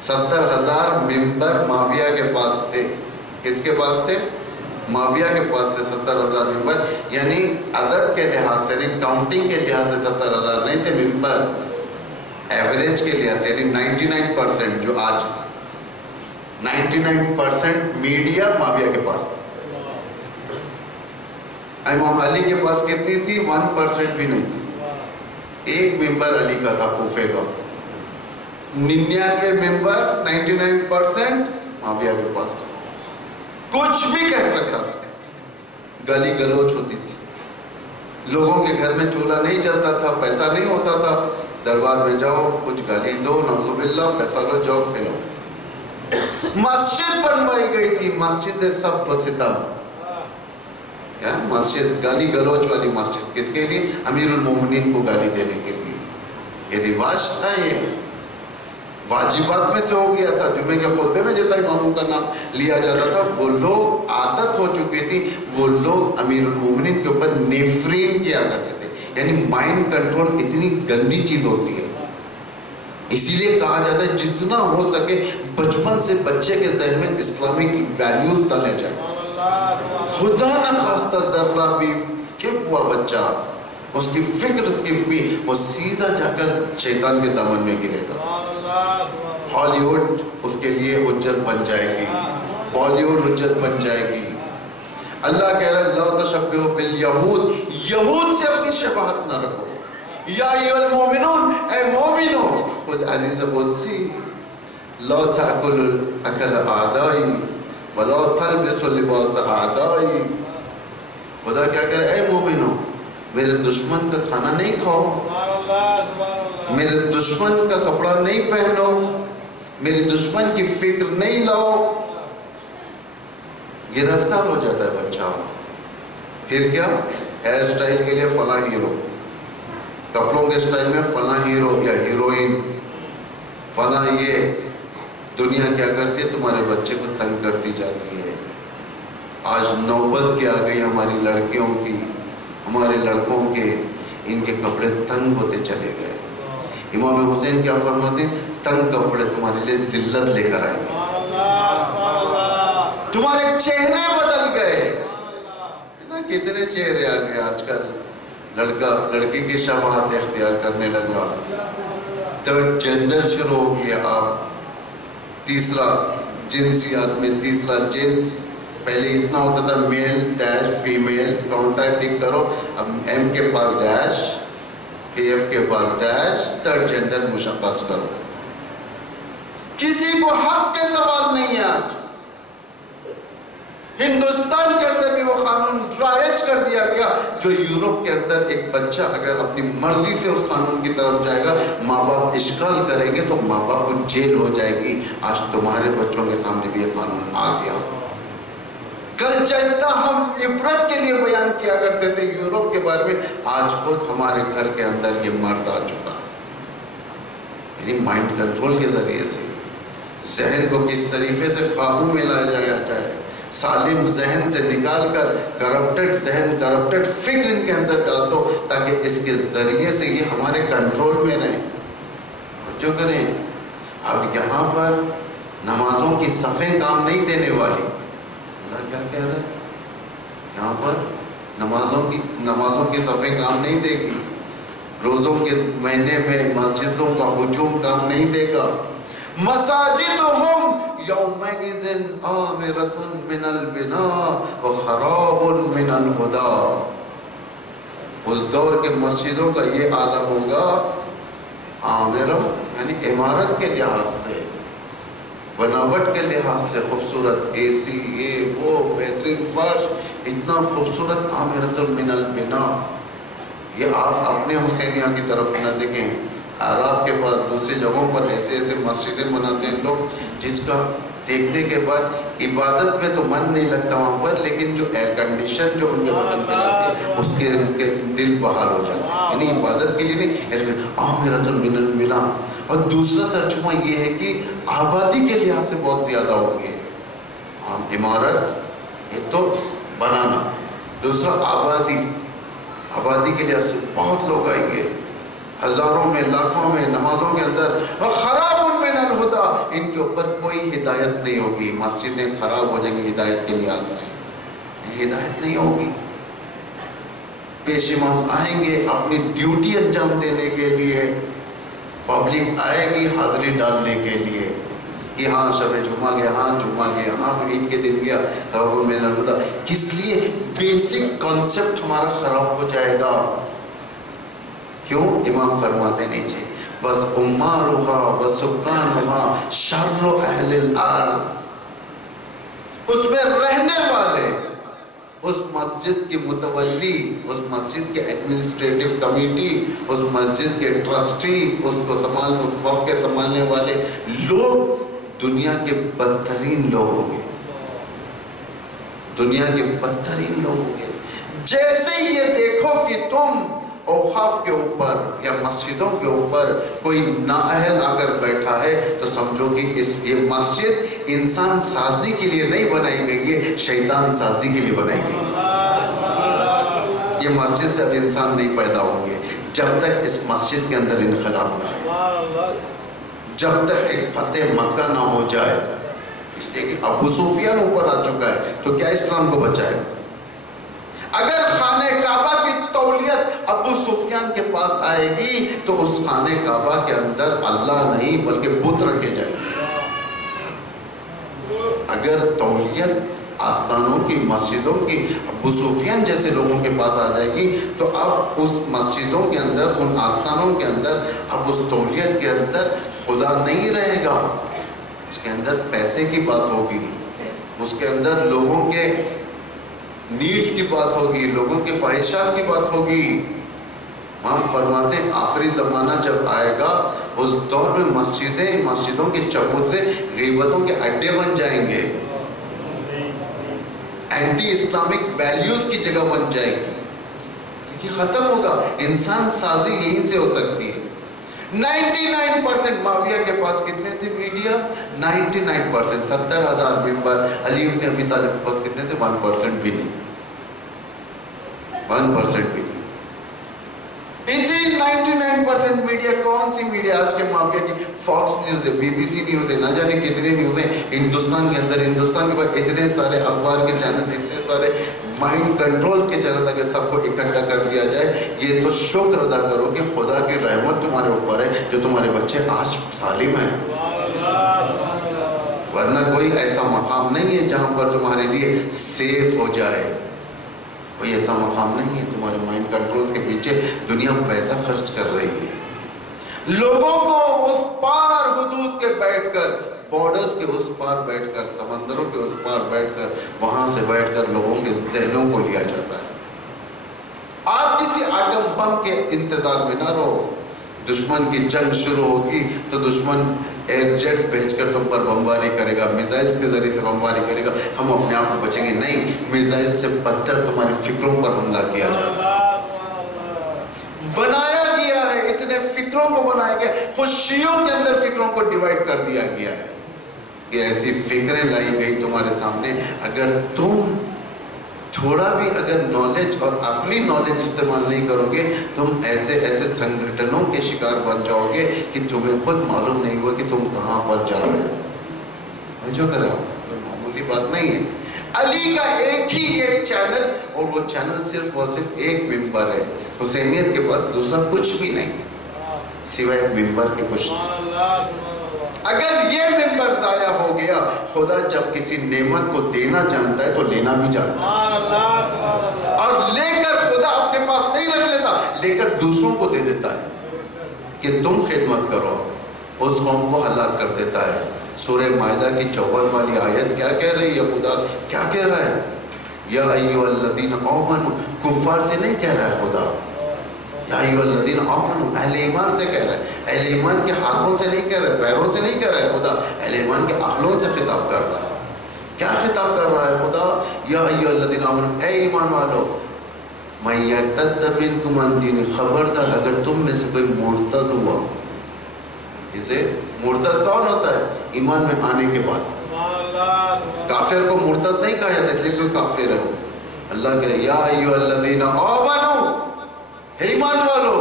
70,000 ممبر معاویہ کے پاس تھے۔ کس کے پاس تھے؟ معاویہ کے پاس تھے 70,000 ممبر، یعنی عدد کے لحاظ سے، یعنی کاؤنٹنگ کے لحاظ سے 70,000 نہیں تھے ممبر، ایوریج کے لحاظ سے، یعنی 99% جو آج 99% میڈیا معاویہ کے پاس تھا۔ امام علی کے پاس کتنی تھی؟ 1% بھی نہیں تھی۔ ایک ممبر علی کا تھا کوفے کا، 99 ممبر، 99% معاویہ کے پاس تھا۔ کچھ بھی کہہ سکتا تھا، گالی گلوچ ہوتی تھی، لوگوں کے گھر میں چولہا نہیں چلتا تھا، پیسہ نہیں ہوتا تھا، دربار میں جاؤ کچھ گالی دو، نعوذ باللہ، پیسہ لو، جاؤ کھلاؤ۔ مسجد بنوائی گئی تھی، مسجد سب و ستم، کیا مسجد؟ گالی گلوچ والی مسجد، کس کے لیے؟ امیر المومنین کو گالی دینے کے لیے۔ یہ رواج تھا، یہ واجبات میں سے ہو گیا تھا۔ جمعے کے خطبے میں جیسا اماموں کا نام لیا جاتا تھا، وہ لوگ عادت ہو چکی تھی، وہ لوگ امیر المومنین کے اوپر نیفرین کیا کرتے تھے۔ یعنی مائنڈ کنٹرول اتنی گندی چیز ہوتی ہے، اسی لیے کہا جاتا ہے جتنا ہو سکے بچپن سے بچے کے ذہن میں اسلامک ویلیوز ڈالے جائیں۔ خدا نہ خواستہ ذرہ بھی اسکپ ہوا بچہ، اس کی فکر اسکپ ہوئی، وہ سیدھا جا کر شیطان کے دامن میں گرے گا۔ ہالی ووڈ اس کے لیے حجت بن جائے گی، بالی ووڈ حجت بن جائے گی۔ اللہ کہہ رہا ہے لا تشبہوا بالیہود، یہود سے اپنی شباہت نہ رکھو۔ یا ایھا المؤمنون، اے مومنو، خود عزیز قدسی، لا تأکلوا اکل اعدائی ولا تلبسوا لباس اعدائی۔ خدا کیا کہہ رہا ہے؟ اے مومنو، میرے دشمن کا کھانا نہیں کھاؤ، میرے دشمن کا کپڑا نہیں پہنو، میرے دشمن کی فکر نہیں لاؤ۔ گرفتار ہو جاتا ہے بچہ۔ پھر کیا؟ ہیئر سٹائل کے لیے فلاں ہیرو، کپڑوں کے سٹائل میں فلاں ہیرو یا ہیروئن، فلاں یہ۔ دنیا کیا کرتی ہے؟ تمہارے بچے کو تنگ کرتی جاتی ہے۔ آج نوبت کیا آ گئی ہماری لڑکیوں کی، ہمارے لڑکوں کے، ان کے کپڑے تنگ ہوتے چلے گئے۔ امام حسین کیا فرماتے ہیں؟ تنگ کپڑے تمہارے لیے ذلت لے کر آئیں گے، تمہارے چہرے بدل گئے نا۔ کتنے چہرے آ گئے آج کل، لڑکا لڑکی کی شباہت اختیار کرنے لگا، تھرڈ جینڈر شروع ہو گیا۔ آپ تیسرا جنسیات میں تیسرا جنس، پہلے اتنا ہوتا تھا میل ڈیش فیمیل، کون سا ٹک کرو، اب ایم کے پاس ڈیش، پی ایف کے پاس ڈیش، تھرڈ جینڈر مشخص کرو۔ کسی کو حق کے سوال نہیں ہے۔ آج ہندوستان کے اندر بھی وہ قانون رائج کر دیا گیا جو یورپ کے اندر ایک بچہ اگر اپنی مرضی سے اس قانون کی طرف جائے گا، ماں باپ اشکال کریں گے تو ماں باپ کو جیل ہو جائے گی۔ آج تمہارے بچوں کے سامنے بھی یہ قانون آ گیا۔ کل چلتا ہم عبرت کے لیے بیان کیا کرتے تھے یورپ کے بارے میں، آج خود ہمارے گھر کے اندر یہ مرد آ چکا۔ یعنی مائنڈ کنٹرول کے ذریعے سے ذہن کو کس طریقے سے قابو میں لایا جائے، سالم ذہن سے نکال کر کرپٹڈ ذہن، کرپٹڈ فکر ان کے اندر ڈال دو تاکہ اس کے ذریعے سے یہ ہمارے کنٹرول میں رہیں۔ جو کریں اب یہاں پر نمازوں کی صفیں کام نہیں دینے والی۔ اللہ کیا کہہ رہا ہے یہاں پر؟ نمازوں کی صفیں کام نہیں دے گی، روزوں کے مہینے میں مسجدوں کا ہجوم کام نہیں دے گا۔ مساجدہم یومئذ عامرۃ من البناء وخراب من الہدی۔ اس دور کے مسجدوں کا یہ عالم ہوگا، عامرہ یعنی عمارت کے لحاظ سے، بناوٹ کے لحاظ سے خوبصورت، اے سی، یہ وہ، بہترین فرش، اتنا خوبصورت، عامرۃ من البناء۔ یہ آپ اپنے حسینیہ کی طرف نہ دیکھیں، عرب کے پاس دوسری جگہوں پر ایسے ایسے مسجدیں بناتے ہیں لوگ، جس کا دیکھنے کے بعد عبادت میں تو من نہیں لگتا وہاں پر، لیکن جو ایئر کنڈیشن جو ان کے بدن پہ لگتی ہے اس کے ان کے دل بحال ہو جاتے ہیں، یعنی عبادت کے لیے نہیں، عامرۃ من البناء۔ اور دوسرا ترجمہ یہ ہے کہ آبادی کے لحاظ سے بہت زیادہ ہوں گے۔ عمارت ایک تو بنانا، دوسرا آبادی کے لحاظ سے بہت لوگ آئیں گے، ہزاروں میں، لاکھوں میں، نمازوں کے اندر، خراب من الہدیٰ، ان کے اوپر کوئی ہدایت نہیں ہوگی، مسجدیں خراب ہو جائیں گی ہدایت کے لحاظ سے، ہدایت نہیں ہوگی۔ پیش امام آئیں گے اپنی ڈیوٹی انجام دینے کے لیے، پبلک آئے گی حاضری ڈالنے کے لیے کہ ہاں شب جمعہ گیا، ہاں جمعہ گیا، ہاں عید کے دن گیا، خراب من الہدیٰ۔ کس لیے؟ بیسک کانسیپٹ ہمارا خراب ہو جائے گا۔ کیوں؟ امام فرماتے نیچے بس عمارہا وسکانہا شر اہل الارض، اس میں رہنے والے، اس مسجد کی متولی، اس مسجد کے ایڈمنسٹریٹو کمیٹی، اس مسجد کے ٹرسٹی، اس وقف کے سنبھالنے والے لوگ دنیا کے بدترین لوگ ہوں گے، دنیا کے بدترین لوگ ہوں گے۔ جیسے یہ دیکھو کہ تم اوقاف کے اوپر یا مسجدوں کے اوپر کوئی نااہل آ کر بیٹھا ہے تو سمجھو کہ یہ مسجد انسان سازی کے لیے نہیں بنائی گئی ہے، شیطان سازی کے لیے بنائی گئی ہے۔ یہ مسجد سے اب انسان نہیں پیدا ہوں گے جب تک اس مسجد کے اندر انقلاب نہ ہو، جب تک ایک فتح مکہ نہ ہو جائے۔ اس لیے کہ ابو سفیان اوپر آ چکا ہے تو کیا اسلام کو بچائے گا؟ اگر خانہ کعبہ کی تولیت ابو سفیان کے پاس آئے گی تو اس خانہ کعبہ کے اندر اللہ نہیں بلکہ بت رکھے جائیں گے۔ اگر تولیت آستانوں کی، مسجدوں کی ابو سفیان جیسے لوگوں کے پاس آ جائے گی تو اب اس مسجدوں کے اندر، ان آستانوں کے اندر، اب اس تولیت کے اندر خدا نہیں رہے گا، اس کے اندر پیسے کی بات ہوگی، اس کے اندر لوگوں کے نیڈز کی بات ہوگی، لوگوں کے خواہشات کی بات ہوگی۔ ہم فرماتے ہیں آخری زمانہ جب آئے گا اس دور میں مسجدوں کے چبوترے غیبتوں کے اڈے بن جائیں گے، اینٹی اسلامک ویلیوز کی جگہ بن جائے گی، دیکھیے ختم ہوگا۔ انسان سازی یہیں سے ہو سکتی ہے۔ 99% معاویہ کے پاس کتنے تھے میڈیا؟ 99%، 70,000 ممبر۔ علی ابن ابی طالب کے پاس کتنے تھے؟ 1% بھی نہیں، 1% بھی نہیں۔ اتنی 99% میڈیا، کون سی میڈیا؟ آج کے معاملے کی فاکس نیوز ہے، بی بی سی نیوز ہے، نہ جانے کتنی نیوز ہیں ہندوستان کے اندر۔ ہندوستان کے پاس اتنے سارے اخبار کے چینل، اتنے سارے مائنڈ کنٹرولز کے چینل، اگر سب کو اکٹھا کر دیا جائے، یہ تو شکر ادا کرو کہ خدا کی رحمت تمہارے اوپر ہے جو تمہارے بچے آج سالم ہیں، ورنہ کوئی ایسا مقام نہیں ہے جہاں پر تمہارے لیے سیف ہو جائے، کوئی ایسا مقام نہیں ہے۔ تمہارے مائنڈ کنٹرولز کے پیچھے دنیا پیسہ خرچ کر رہی ہے، لوگوں کو اس پار حدود کے بیٹھ کر، بارڈرز کے اس پار بیٹھ کر، سمندروں کے اس پار بیٹھ کر، وہاں سے بیٹھ کر لوگوں کے ذہنوں کو لیا جاتا ہے۔ آپ کسی آٹم بم کے انتظار میں نہ رہو، دشمن کی جنگ شروع ہوگی تو دشمن ایئر جیٹس بھیج کر تم پر بمباری کرے گا، میزائلز کے ذریعے سے بمباری کرے گا، ہم اپنے آپ کو بچیں گے نہیں، میزائل سے بدتر تمہاری فکروں پر حملہ کیا جائے گا۔ بنایا گیا ہے، اتنے فکروں کو بنایا گیا، خوشیوں کے اندر فکروں کو ڈیوائیڈ کر دیا گیا ہے کہ ایسی فکریں لائی گئی تمہارے سامنے، اگر تم تھوڑا بھی اگر نالج اور عقلی نالج استعمال نہیں کرو گے، تم ایسے ایسے سنگھٹنوں کے شکار بن جاؤ گے کہ تمہیں خود معلوم نہیں ہوا کہ تم کہاں پر جا رہے ہو۔ جو کرا کوئی معمولی بات نہیں ہے۔ علی کا ایک ہی ایک چینل، اور وہ چینل صرف اور صرف ایک ممبر ہے، حسینیت کے بعد دوسرا کچھ بھی نہیں ہے سوائے ممبر کے کچھ نہیں۔ اگر یہ ممبر ضائع ہو گیا، خدا جب کسی نعمت کو دینا جانتا ہے تو لینا بھی جانتا ہے، اور لے کر خدا اپنے پاس نہیں نہیں رکھ لیتا، لے کر دوسروں کو دے دیتا ہے کہ تم خدمت کرو، اس قوم کو ہلاک کر دیتا ہے۔ سورہ مائدہ کی 54 والی آیت کیا کہہ رہی ہے؟ خدا کیا کہہ رہا ہے؟ یا ایھا الذین آمنوا، کفار سے نہیں کہہ رہا ہے خدا، یا ایھا الذین آمنوا، اہل ایمان سے کہہ رہا ہے۔ اہل ایمان کے ہاتھوں سے نہیں کہہ رہا ہے، پیروں سے نہیں کہہ رہا ہے خدا، اہل ایمان کے عقلوں سے خطاب کر رہا ہے۔ کیا خطاب کر رہا ہے خدا؟ یا ایھا الذین آمنوا، اے ایمان والو، من یرتد منکم عن دینہ، خبردار اگر تم میں سے کوئی مرتد ہوا۔ اسے مرتد کون ہوتا ہے؟ ایمان میں آنے کے بعد۔ کافر کو مرتد نہیں کہا جاتا اس لیے کوئی کافر ہے۔ اللہ کہے یا ایھا الذین آمنوا، ایمان والو،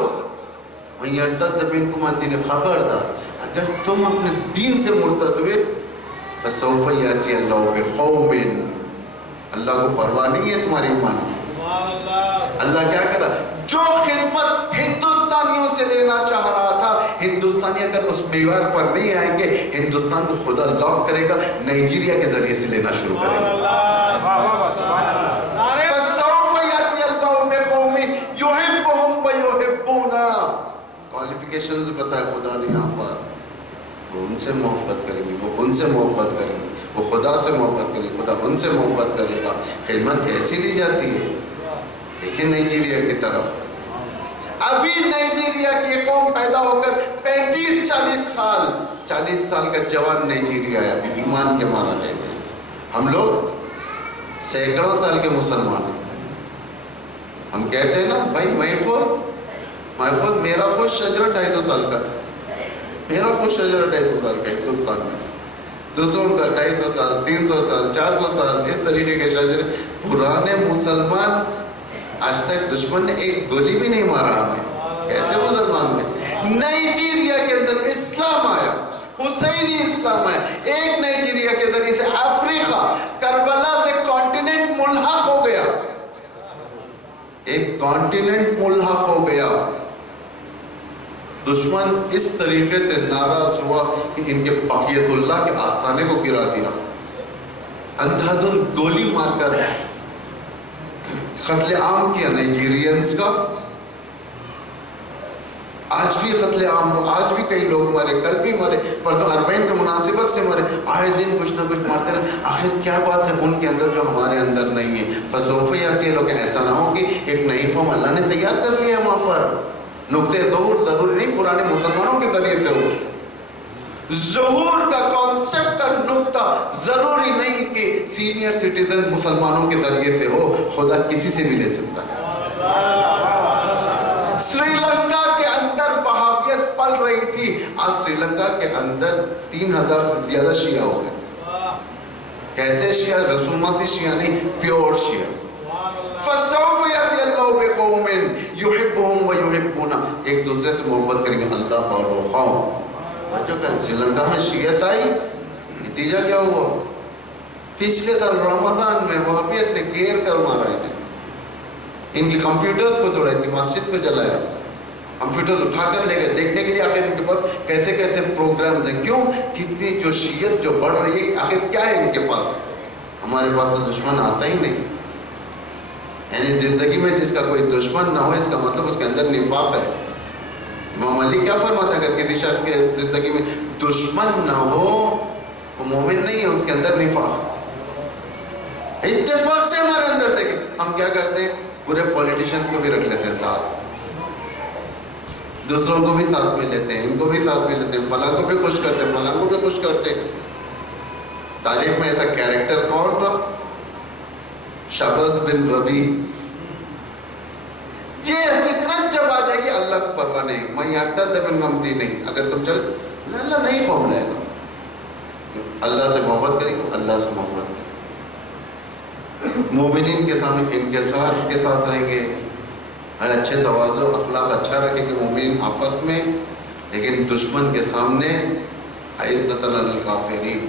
من یرتد منکم عن دینہ، خبردار اگر تم اپنے دین سے مرتد ہوئے، فسوف یاتی اللہ بقوم، اللہ کو پرواہ نہیں ہے تمہاری ایمان کی۔ اللہ کیا کرا؟ جو خدمت ہندوستانیوں سے لینا چاہ رہا تھا، ہندوستانی اگر اس معیار پر نہیں آئیں گے، ہندوستان کو خدا لاک کرے گا، نائجیریا کے ذریعے سے لینا شروع کرے گا۔ فَسَوْفَ يَأْتِي اللَّهُ بِقَوْمٍ يُحِبُّهُمْ وَيُحِبُّونَهُ، کوالیفیکیشنز بتائے خدا نے یہاں پر، وہ ان سے محبت کریں گے، وہ ان سے محبت کریں گے، وہ خدا سے محبت کریں گے، خدا ان سے محبت کرے گا۔ خدمت کیسی لی جاتی ہے؟ لیکن نائجیریا کی طرف ابھی نائجیریا کی قوم پیدا ہو کر 40 سال کا جوان نائجیریا ہے، ابھی ایمان کے مارا لے گئے۔ ہم لوگ سینکڑوں سال کے مسلمان ہیں۔ ہم کہتے ہیں نا بھائی میں خود میرا خود شجرہ 250 سال کا، میرا خود شجرہ 250 سال کا ہندوستان میں، دوسروں کا 250 سال، 300 سال، 400 سال، اس طریقے کے شجرے۔ پرانے مسلمان، آج تک دشمن نے ایک گولی بھی نہیں مارا ہمیں، کیسے مسلمان میں؟ نائجیریا کے اندر اسلام آیا، حسینی اسلام آیا، ایک نائجیریا کے ذریعے سے افریقہ، کربلا سے کانٹیننٹ ملحق ہو گیا، ایک کانٹیننٹ ملحق ہو گیا۔ دشمن اس طریقے سے ناراض ہوا کہ ان کے بقیت اللہ کے آستانے کو گرا دیا، اندھا دھند گولی مار کر قتل عام کیا نائجیرینز کا۔ آج بھی قتل عام، آج بھی کئی لوگ مرے، کل بھی مرے، پرسوں 40 کے مناسبت سے مرے، آئے دن کچھ نہ کچھ مارتے رہے۔ آخر کیا بات ہے ان کے اندر جو ہمارے اندر نہیں ہے؟ فسوف یاتی لوگ، ایسا نہ ہو کہ ایک نئی قوم اللہ نے تیار کر لیا وہاں پر۔ نقطۂ ظہور ضروری نہیں پرانے مسلمانوں کے ذریعے سے ہو، ظہور کا کانسیپٹ کا نقطہ ضروری نہیں کہ سینئر سٹیزن مسلمانوں کے ذریعے سے ہو، خدا کسی سے بھی لے سکتا ہے۔ سری لنکا کے اندر وہابیت پل رہی تھی، آج سری لنکا کے اندر 3000 سے زیادہ شیعہ ہو گئے۔ کیسے شیعہ؟ رسوماتی شیعہ نہیں، پیور شیعہ۔ فَسَوْفَ يَأْتِي اللَّهُ بِقَوْمٍ يُحِبُّهُمْ وَيُحِبُّونَهُ، ایک دوسرے سے محبت کریں گے اللہ اور وہ قوم۔ جو کہ سری لنکا میں شیعت آئی، نتیجہ کیا ہوا؟ پچھلے سال رمضان میں وہابیت نے گیر کر مارا ان کی کمپیوٹرز کو توڑا، ان کی مسجد کو جلایا، کمپیوٹرز اٹھا کر لے گئے دیکھنے کے لیے آخر ان کے پاس کیسے کیسے پروگرامز ہیں۔ کیوں؟ کتنی جو شیعت جو بڑھ رہی ہے، آخر کیا ہے ان کے پاس؟ ہمارے پاس تو دشمن آتا ہی نہیں، یعنی زندگی میں جس کا کوئی دشمن نہ ہو، اس کا مطلب اس کے اندر نفاق ہے۔ امام علی کیا فرماتا ہے؟ اگر کسی شخص کے زندگی میں دشمن نہ ہو وہ مومن نہیں ہے، اس کے اندر نفاق۔ اتفاق سے ہمارے اندر دیکھیں ہم کیا کرتے ہیں، پورے پولیٹیشنز کو بھی رکھ لیتے ہیں ساتھ، دوسروں کو بھی ساتھ میں لیتے ہیں، ان کو بھی ساتھ میں لیتے ہیں، فلاں کو بھی خوش کرتے ہیں، فلاں کو بھی خوش کرتے ہیں۔ تاریخ میں ایسا کیریکٹر کون رہا؟ شبز بن ربی۔ یہ فطرت جب آ جائے گی اللہ کو پرواہ نہیں، میں یرتد منکم نہیں، اگر تم چل اللہ نہیں قوم لائے گا، اللہ سے محبت کریں گے، اللہ سے محبت کریں گے، مومنین کے سامنے انکسار کے ساتھ رہیں گے، ہر اچھے تواضع اخلاق اچھا رکھیں گے مومنین آپس میں، لیکن دشمن کے سامنے عزت للکافرین۔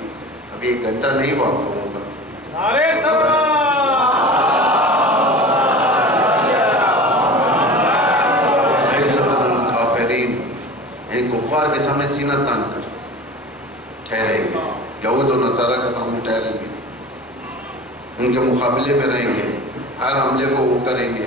ابھی 1 گھنٹہ نہیں ہوا آپ لوگوں پر، نعرہ صلوات، کفار کے سامنے سینہ تان کر ٹھہریں گے، یہود و نصارہ کے سامنے ٹھہریں گے، ان کے مقابلے میں رہیں گے، ہر حملے کو وہ کریں گے۔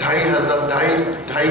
2.5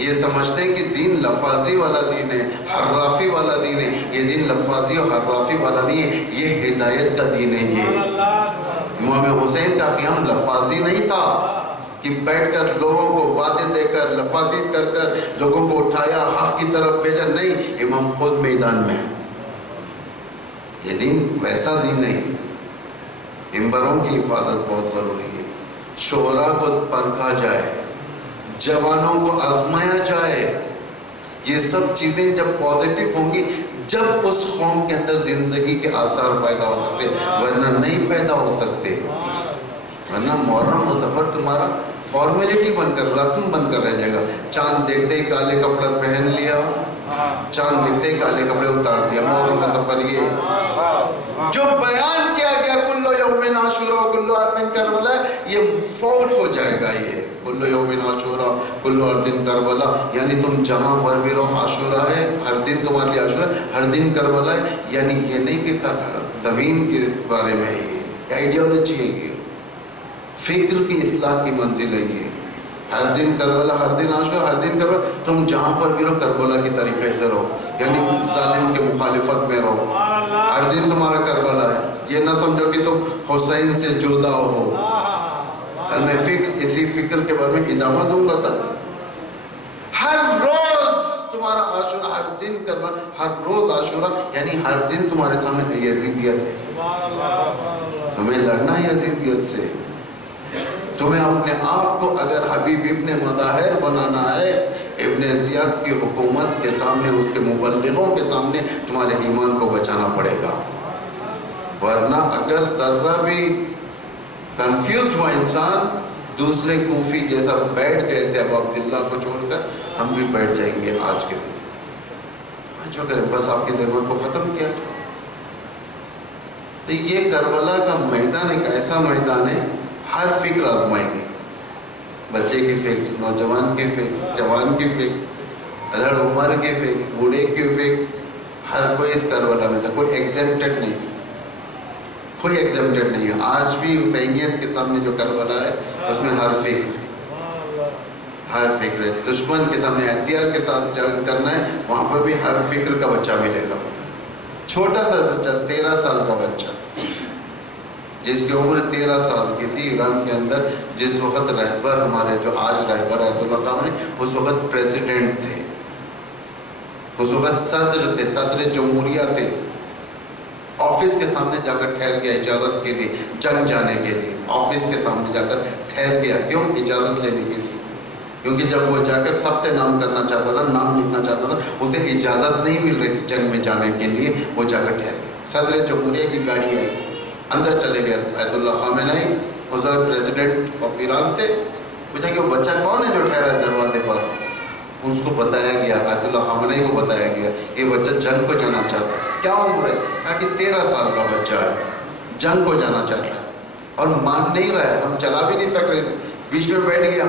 یہ سمجھتے ہیں کہ دین لفاظی والا دین ہے، حرافی والا دین ہے. یہ دین لفاظی اور حرافی والا نہیں ہے، یہ ہدایت کا دین ہے. یہ امام حسین کا قیام لفاظی نہیں تھا کہ بیٹھ کر لوگوں کو وعدے دے کر لفاظی کر کر لوگوں کو اٹھایا حق کی طرف بھیجا. نہیں، امام خود میدان میں. یہ دین ویسا دین نہیں. منبروں کی حفاظت بہت ضروری ہے. شعراء کو پرکھا جائے، جوانوں کو آزمایا جائے. یہ سب چیزیں جب پازیٹیو ہوں گی، جب اس قوم کے اندر زندگی کے آثار پیدا ہو سکتے، ورنہ نہیں پیدا ہو سکتے. ورنہ محرم و سفر تمہارا فارمیلٹی بن کر، رسم بن کر رہ جائے گا. چاند دیکھتے ہی کالے کپڑے پہن لیا، چاند دیکھتے ہی کالے کپڑے اتار دیا. محرم و سفر یہ جو بیان کیا گیا کلو یوم عاشورا کلو ارض کربلا، یہ فوت ہو جائے گا. یہ کلو یوم عاشورا کلو ارض کربلا یعنی تم جہاں پر بھی رہو عاشورا ہے، ہر دن تمہارے لیے عاشورا، ہر دن کربلا ہے. یعنی یہ نہیں کہ زمین کے بارے میں ہے، یہ آئیڈیالوجی ہے، یہ فکر کی اصلاح کی منزل ہے. یہ ہر دن کربلا، ہر دن عاشورا، ہر دن کربلا. تم جہاں پر بھی رہو کربلا کے طریقے سے رہو، یعنی ظالم کے مخالفت میں رہو. ہر دن تمہارا کربلا ہے. یہ نہ سمجھو کہ تم حسین سے جدا ہو. کل میں اسی فکر کے بارے میں ادامہ دوں گا. کل ہر روز تمہارا عاشورا، ہر دن کربلا، ہر روز عاشورا، یعنی ہر دن تمہارے سامنے یزیدیت ہے. تمہیں لڑنا ہے یزیدیت سے. تمہیں اپنے آپ کو اگر حبیب ابن مظاہر بنانا ہے، ابن زیاد کی حکومت کے سامنے، اس کے مبلغوں کے سامنے تمہارے ایمان کو بچانا پڑے گا. ورنہ اگر ذرہ بھی کنفیوز ہوا انسان، دوسرے کوفی جیسا بیٹھ گئے تھے ابو عبداللہ کو چھوڑ کر، ہم بھی بیٹھ جائیں گے آج کے دن. جو کریں بس آپ کی ضرورت کو ختم کیا. تو یہ کربلا کا میدان ایک ایسا میدان ہے، ہر فکر آزمائے گی. بچے کی فکر، نوجوان کی فکر، جوان کی فکر، ادھر عمر کی فکر، بوڑھے کی فکر، ہر کوئی اس کربلا میں تھا. کوئی ایگزمپٹڈ نہیں تھا، کوئی ایگزمپٹڈ نہیں ہے. آج بھی حسینیت کے سامنے جو کربلا ہے اس میں ہر فکر ہے، ہر فکر ہے. دشمن کے سامنے احتیاط کے ساتھ جنگ کرنا ہے، وہاں پر بھی ہر فکر کا بچہ ملے گا. چھوٹا سا بچہ، 13 سال کا بچہ، جس کی عمر 13 سال کی تھی، ایران کے اندر جس وقت رہبر ہمارے جو آج رہبر آیت اللہ خامنئی، اس وقت پریزیڈنٹ تھے، اس وقت صدر تھے، صدر جمہوریہ تھے. آفس کے سامنے جا کر ٹھہر گیا اجازت کے لیے، جنگ جانے کے لیے. آفس کے سامنے جا کر ٹھہر گیا. کیوں؟ اجازت لینے کے لیے. کیونکہ جب وہ جا کر ثبت نام کرنا چاہتا تھا، نام لکھنا چاہتا تھا، اسے اجازت نہیں مل رہی تھی جنگ میں جانے کے لیے. وہ جا کر ٹھہر گیا. صدر جمہوریہ کی گاڑی آئی، اندر چلے گئے آیت اللہ خامنئی. اس وقت پریزیڈنٹ آف ایران تھے. پوچھا کہ وہ بچہ کون ہے جو ٹھہرا ہے دروازے پر؟ اس کو بتایا گیا، آیت اللہ خامنئی کو بتایا گیا کہ بچہ جنگ کو جانا چاہتا ہے. کیا عمر ہے؟ کہا کہ 13 سال کا بچہ ہے، جنگ کو جانا چاہتا ہے. اور مان نہیں رہا ہے، ہم چلا بھی نہیں سک رہے تھے. بیچ میں بیٹھ گیا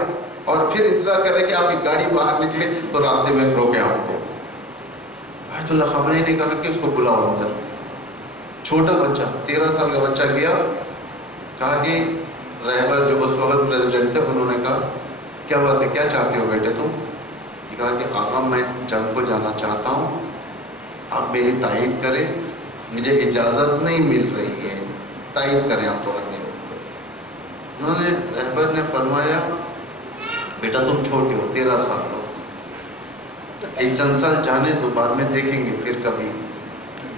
اور پھر انتظار کر رہے کہ آپ کی گاڑی باہر نکلے تو راستے میں روکے آپ کو. آیت اللہ خامنئی نے کہا کہ اس کو بلاؤ اندر. چھوٹا بچہ، 13 سال کا بچہ گیا. کہا کہ رہبر جو اس وقت پریزیڈنٹ تھے، انہوں نے کہا کیا بات ہے، کیا چاہتے ہو بیٹے تم؟ کہا کہ آقا میں جنگ کو جانا چاہتا ہوں، آپ میری تائید کریں، مجھے اجازت نہیں مل رہی ہے، تائید کریں آپ تھوڑا دیر. انہوں نے رہبر نے فرمایا بیٹا تم چھوٹے ہو، 13 سال ہو، ایک چند سال جانے تو بعد میں دیکھیں گے، پھر کبھی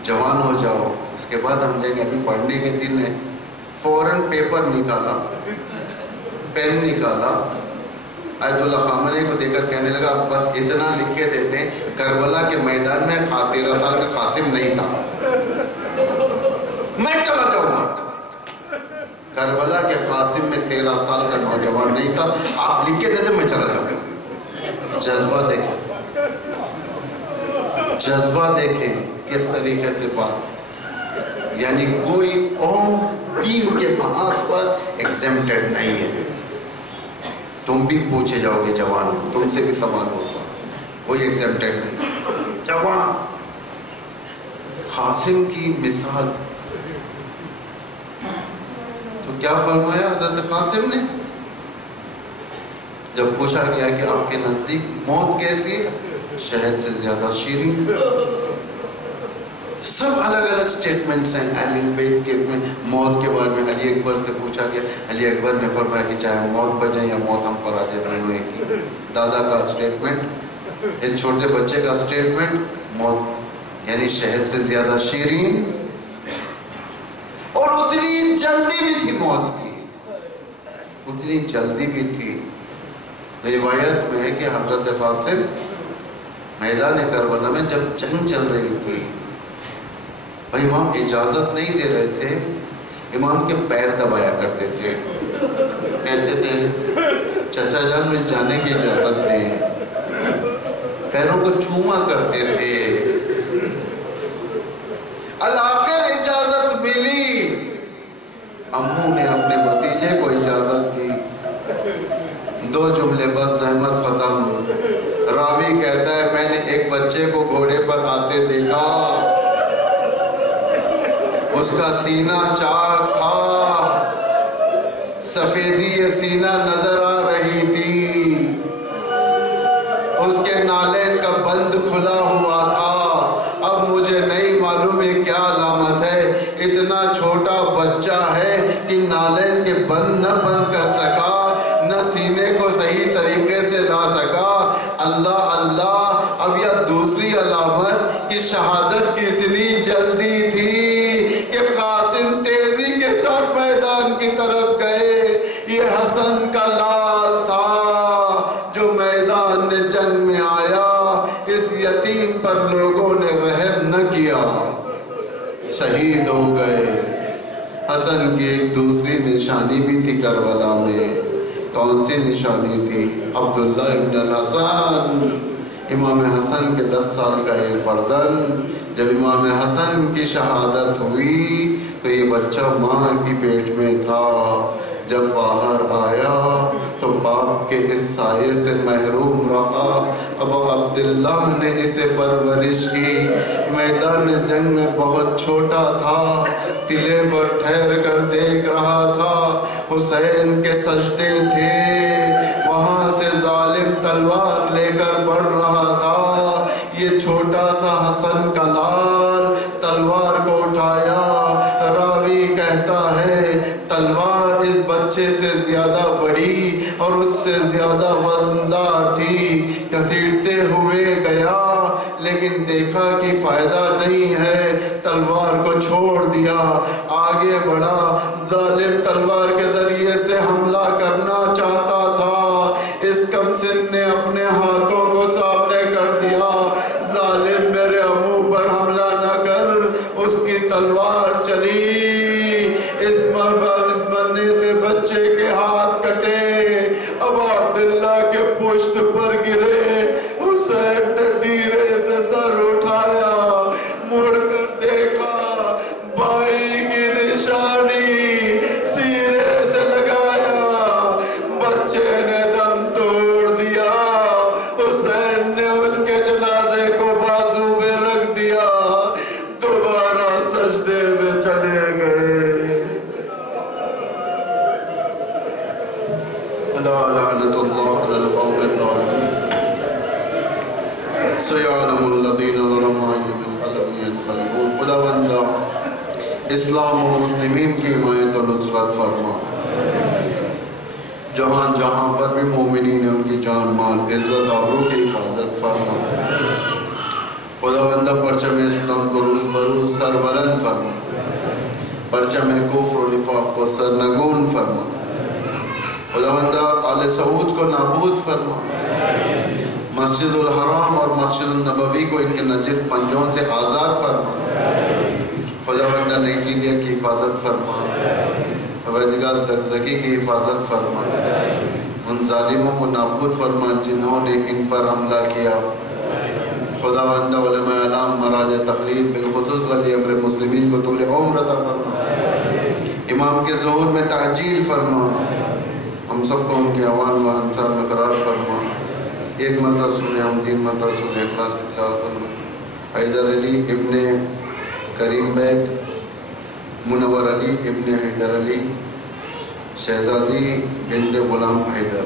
جوان ہو جاؤ اس کے بعد ہم جائیں گے. ابھی پڑھنے کے دن ہے. فوراً پیپر نکالا، پین نکالا، آیت اللہ خامنئی کو دے کر کہنے لگا بس اتنا لکھ کے دیتے ہیں، کربلا کے میدان میں 13 سال کا قاسم نہیں تھا، میں چلا جاؤں گا. کربلا کے قاسم میں 13 سال کا نوجوان نہیں تھا، آپ لکھ کے دیتے میں چلا جاؤں گا. جذبہ دیکھیں، جذبہ دیکھیں کس طریقے سے بات. یعنی کوئی قوم دین کے محاذ پر ایگزمپٹڈ نہیں ہے. تم بھی پوچھے جاؤ گے جوان، تم سے بھی سوال ہوگا، کوئی ایگزمپٹڈ نہیں. جوان قاسم کی مثال تو کیا فرمایا حضرت قاسم نے؟ جب پوچھا گیا کہ آپ کے نزدیک موت کیسی ہے؟ شہد سے زیادہ شیریں۔ سب الگ الگ سٹیٹمنٹس ہیں اہل بیت کے میں موت کے بارے میں۔ علی اکبر سے پوچھا گیا، علی اکبر نے فرمایا کہ چاہے موت بچے یا موت ہم پر آ جائے رہنے کی۔ دادا کا سٹیٹمنٹ، اس چھوٹے بچے کا سٹیٹمنٹ، موت یعنی شہد سے زیادہ شیریں، اور اتنی جلدی بھی تھی موت کی، اتنی جلدی بھی تھی۔ روایت میں ہے کہ حضرت قاسم میدان کربلا میں جب جنگ چل رہی تھی، امام اجازت نہیں دے رہے تھے، امام کے پیر دبایا کرتے تھے، کہتے تھے چچا جان مجھ جانے کی اجازت دیں، پیروں کو چھوما کرتے تھے۔ الآخر اجازت ملی، امو نے اپنے بھتیجے کو اجازت دی۔ 2 جملے بس، زحمت ختم۔ راوی کہتا ہے میں نے ایک بچے کو گھوڑے پر آتے دیکھا، اس کا سینہ چاک تھا، سفیدی سینہ نظر آ رہی تھی، اس کے نالین کا بند کھلا ہوا تھا۔ اب مجھے نہیں معلوم ہے کیا علامت ہے، اتنا چھوٹا بچہ ہے کہ نالین کے بند نہ بند کر سکا، نہ سینے کو صحیح طریقے سے لا سکا۔ اللہ اللہ، اب یہ دوسری علامت کہ شہادت کی اتنی جلدی تھی کہ قاسم تیزی کے ساتھ میدان کی طرف گئے۔ یہ حسن کا لال تھا جو میدان جنگ میں آیا، اس یتیم پر لوگوں نے رحم نہ کیا، شہید ہو گئے۔ حسن کی ایک دوسری نشانی بھی تھی کربلا میں۔ کون سی نشانی تھی؟ عبداللہ ابن الحسن، امام حسن کے 10 سال کا یہ فرزند۔ جب امام حسن کی شہادت ہوئی تو یہ بچہ ماں کی پیٹ میں تھا، جب باہر آیا تو باپ کے اس سائے سے محروم رہا۔ ابا عبداللہ نے اسے پرورش کی، میدان جنگ میں بہت چھوٹا تھا، تلے پر ٹھہر کر دیکھ رہا تھا، حسین کے سجدے تھے، وہاں سے ظالم تلوار لے کر بڑھ رہا تھا۔ یہ چھوٹا سا حسن کا لال تلوار کو اٹھایا، راوی کہتا ہے تلوار اس بچے سے زیادہ بڑی اور اس سے زیادہ وزندار تھی، گھسیٹتے ہوئے گیا لیکن دیکھا کہ فائدہ نہیں ہے، تلوار کو چھوڑ دیا، آگے بڑھا، ظالم تلوار کے ذریعے سے حملہ کرنا چاہتا تھا، اس کمسن نے اپنے ہاتھوں کو سامنے کر دیا، ظالم میرے امو پر حملہ نہ کر، اس کی تلوار چلی، اس مرنے سے بچے کے ہاتھ کٹے، اب عبداللہ کے پشت پر گرے، حسین نے دھیرے سے سر اٹھایا، مڑ کر دیکھا، بھائی کی نشانی سینے سے لگایا، بچے نے دم توڑ دیا، حسین نے اس کے جنازے کو بازو میں رکھ دیا، دوبارہ سجدے میں چلے گئے۔ لعنت اللہ علی القوم الظالمین، سیعلم الذین ظلموا ای منقلب ینقلبون۔ خداوندہ اسلام و مسلمین کی حمایت و نصرت فرما، جہاں جہاں پر بھی مومنین ہیں ان کی جان مال عزت آبرو کی حفاظت فرما۔ خداوندہ پرچم اسلام کو روز بروز سربلند فرما، پرچم کفر و نفاق کو سرنگون فرما۔ خداوندہ آل سعود کو نابود فرما، مسجد الحرام اور مسجد النبوی کو ان کے نجس پنجوں سے آزاد فرما۔ خداوندہ نائجیریا کی حفاظت فرما، عبیدگاہ زگزگی کی حفاظت فرما، ان ظالموں کو نابود فرما جنہوں نے ان پر حملہ کیا۔ خداوندہ علماء اعلام مراجع تقلید بالخصوص ولی امر مسلمین کو طول عمر عطا فرما، امام کے ظہور میں تعجیل فرما، ہم سب کو ان کے عوان و انصار میں قرار فرما۔ ایک مرتبہ سنیں، ہم 3 مرتبہ سنیں، اخلاص کی تلاوت فرما۔ حیدر علی ابن کریم بیگ، منور علی ابن حیدر علی، شہزادی بنت غلام حیدر۔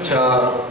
4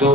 2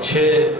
6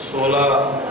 16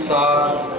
7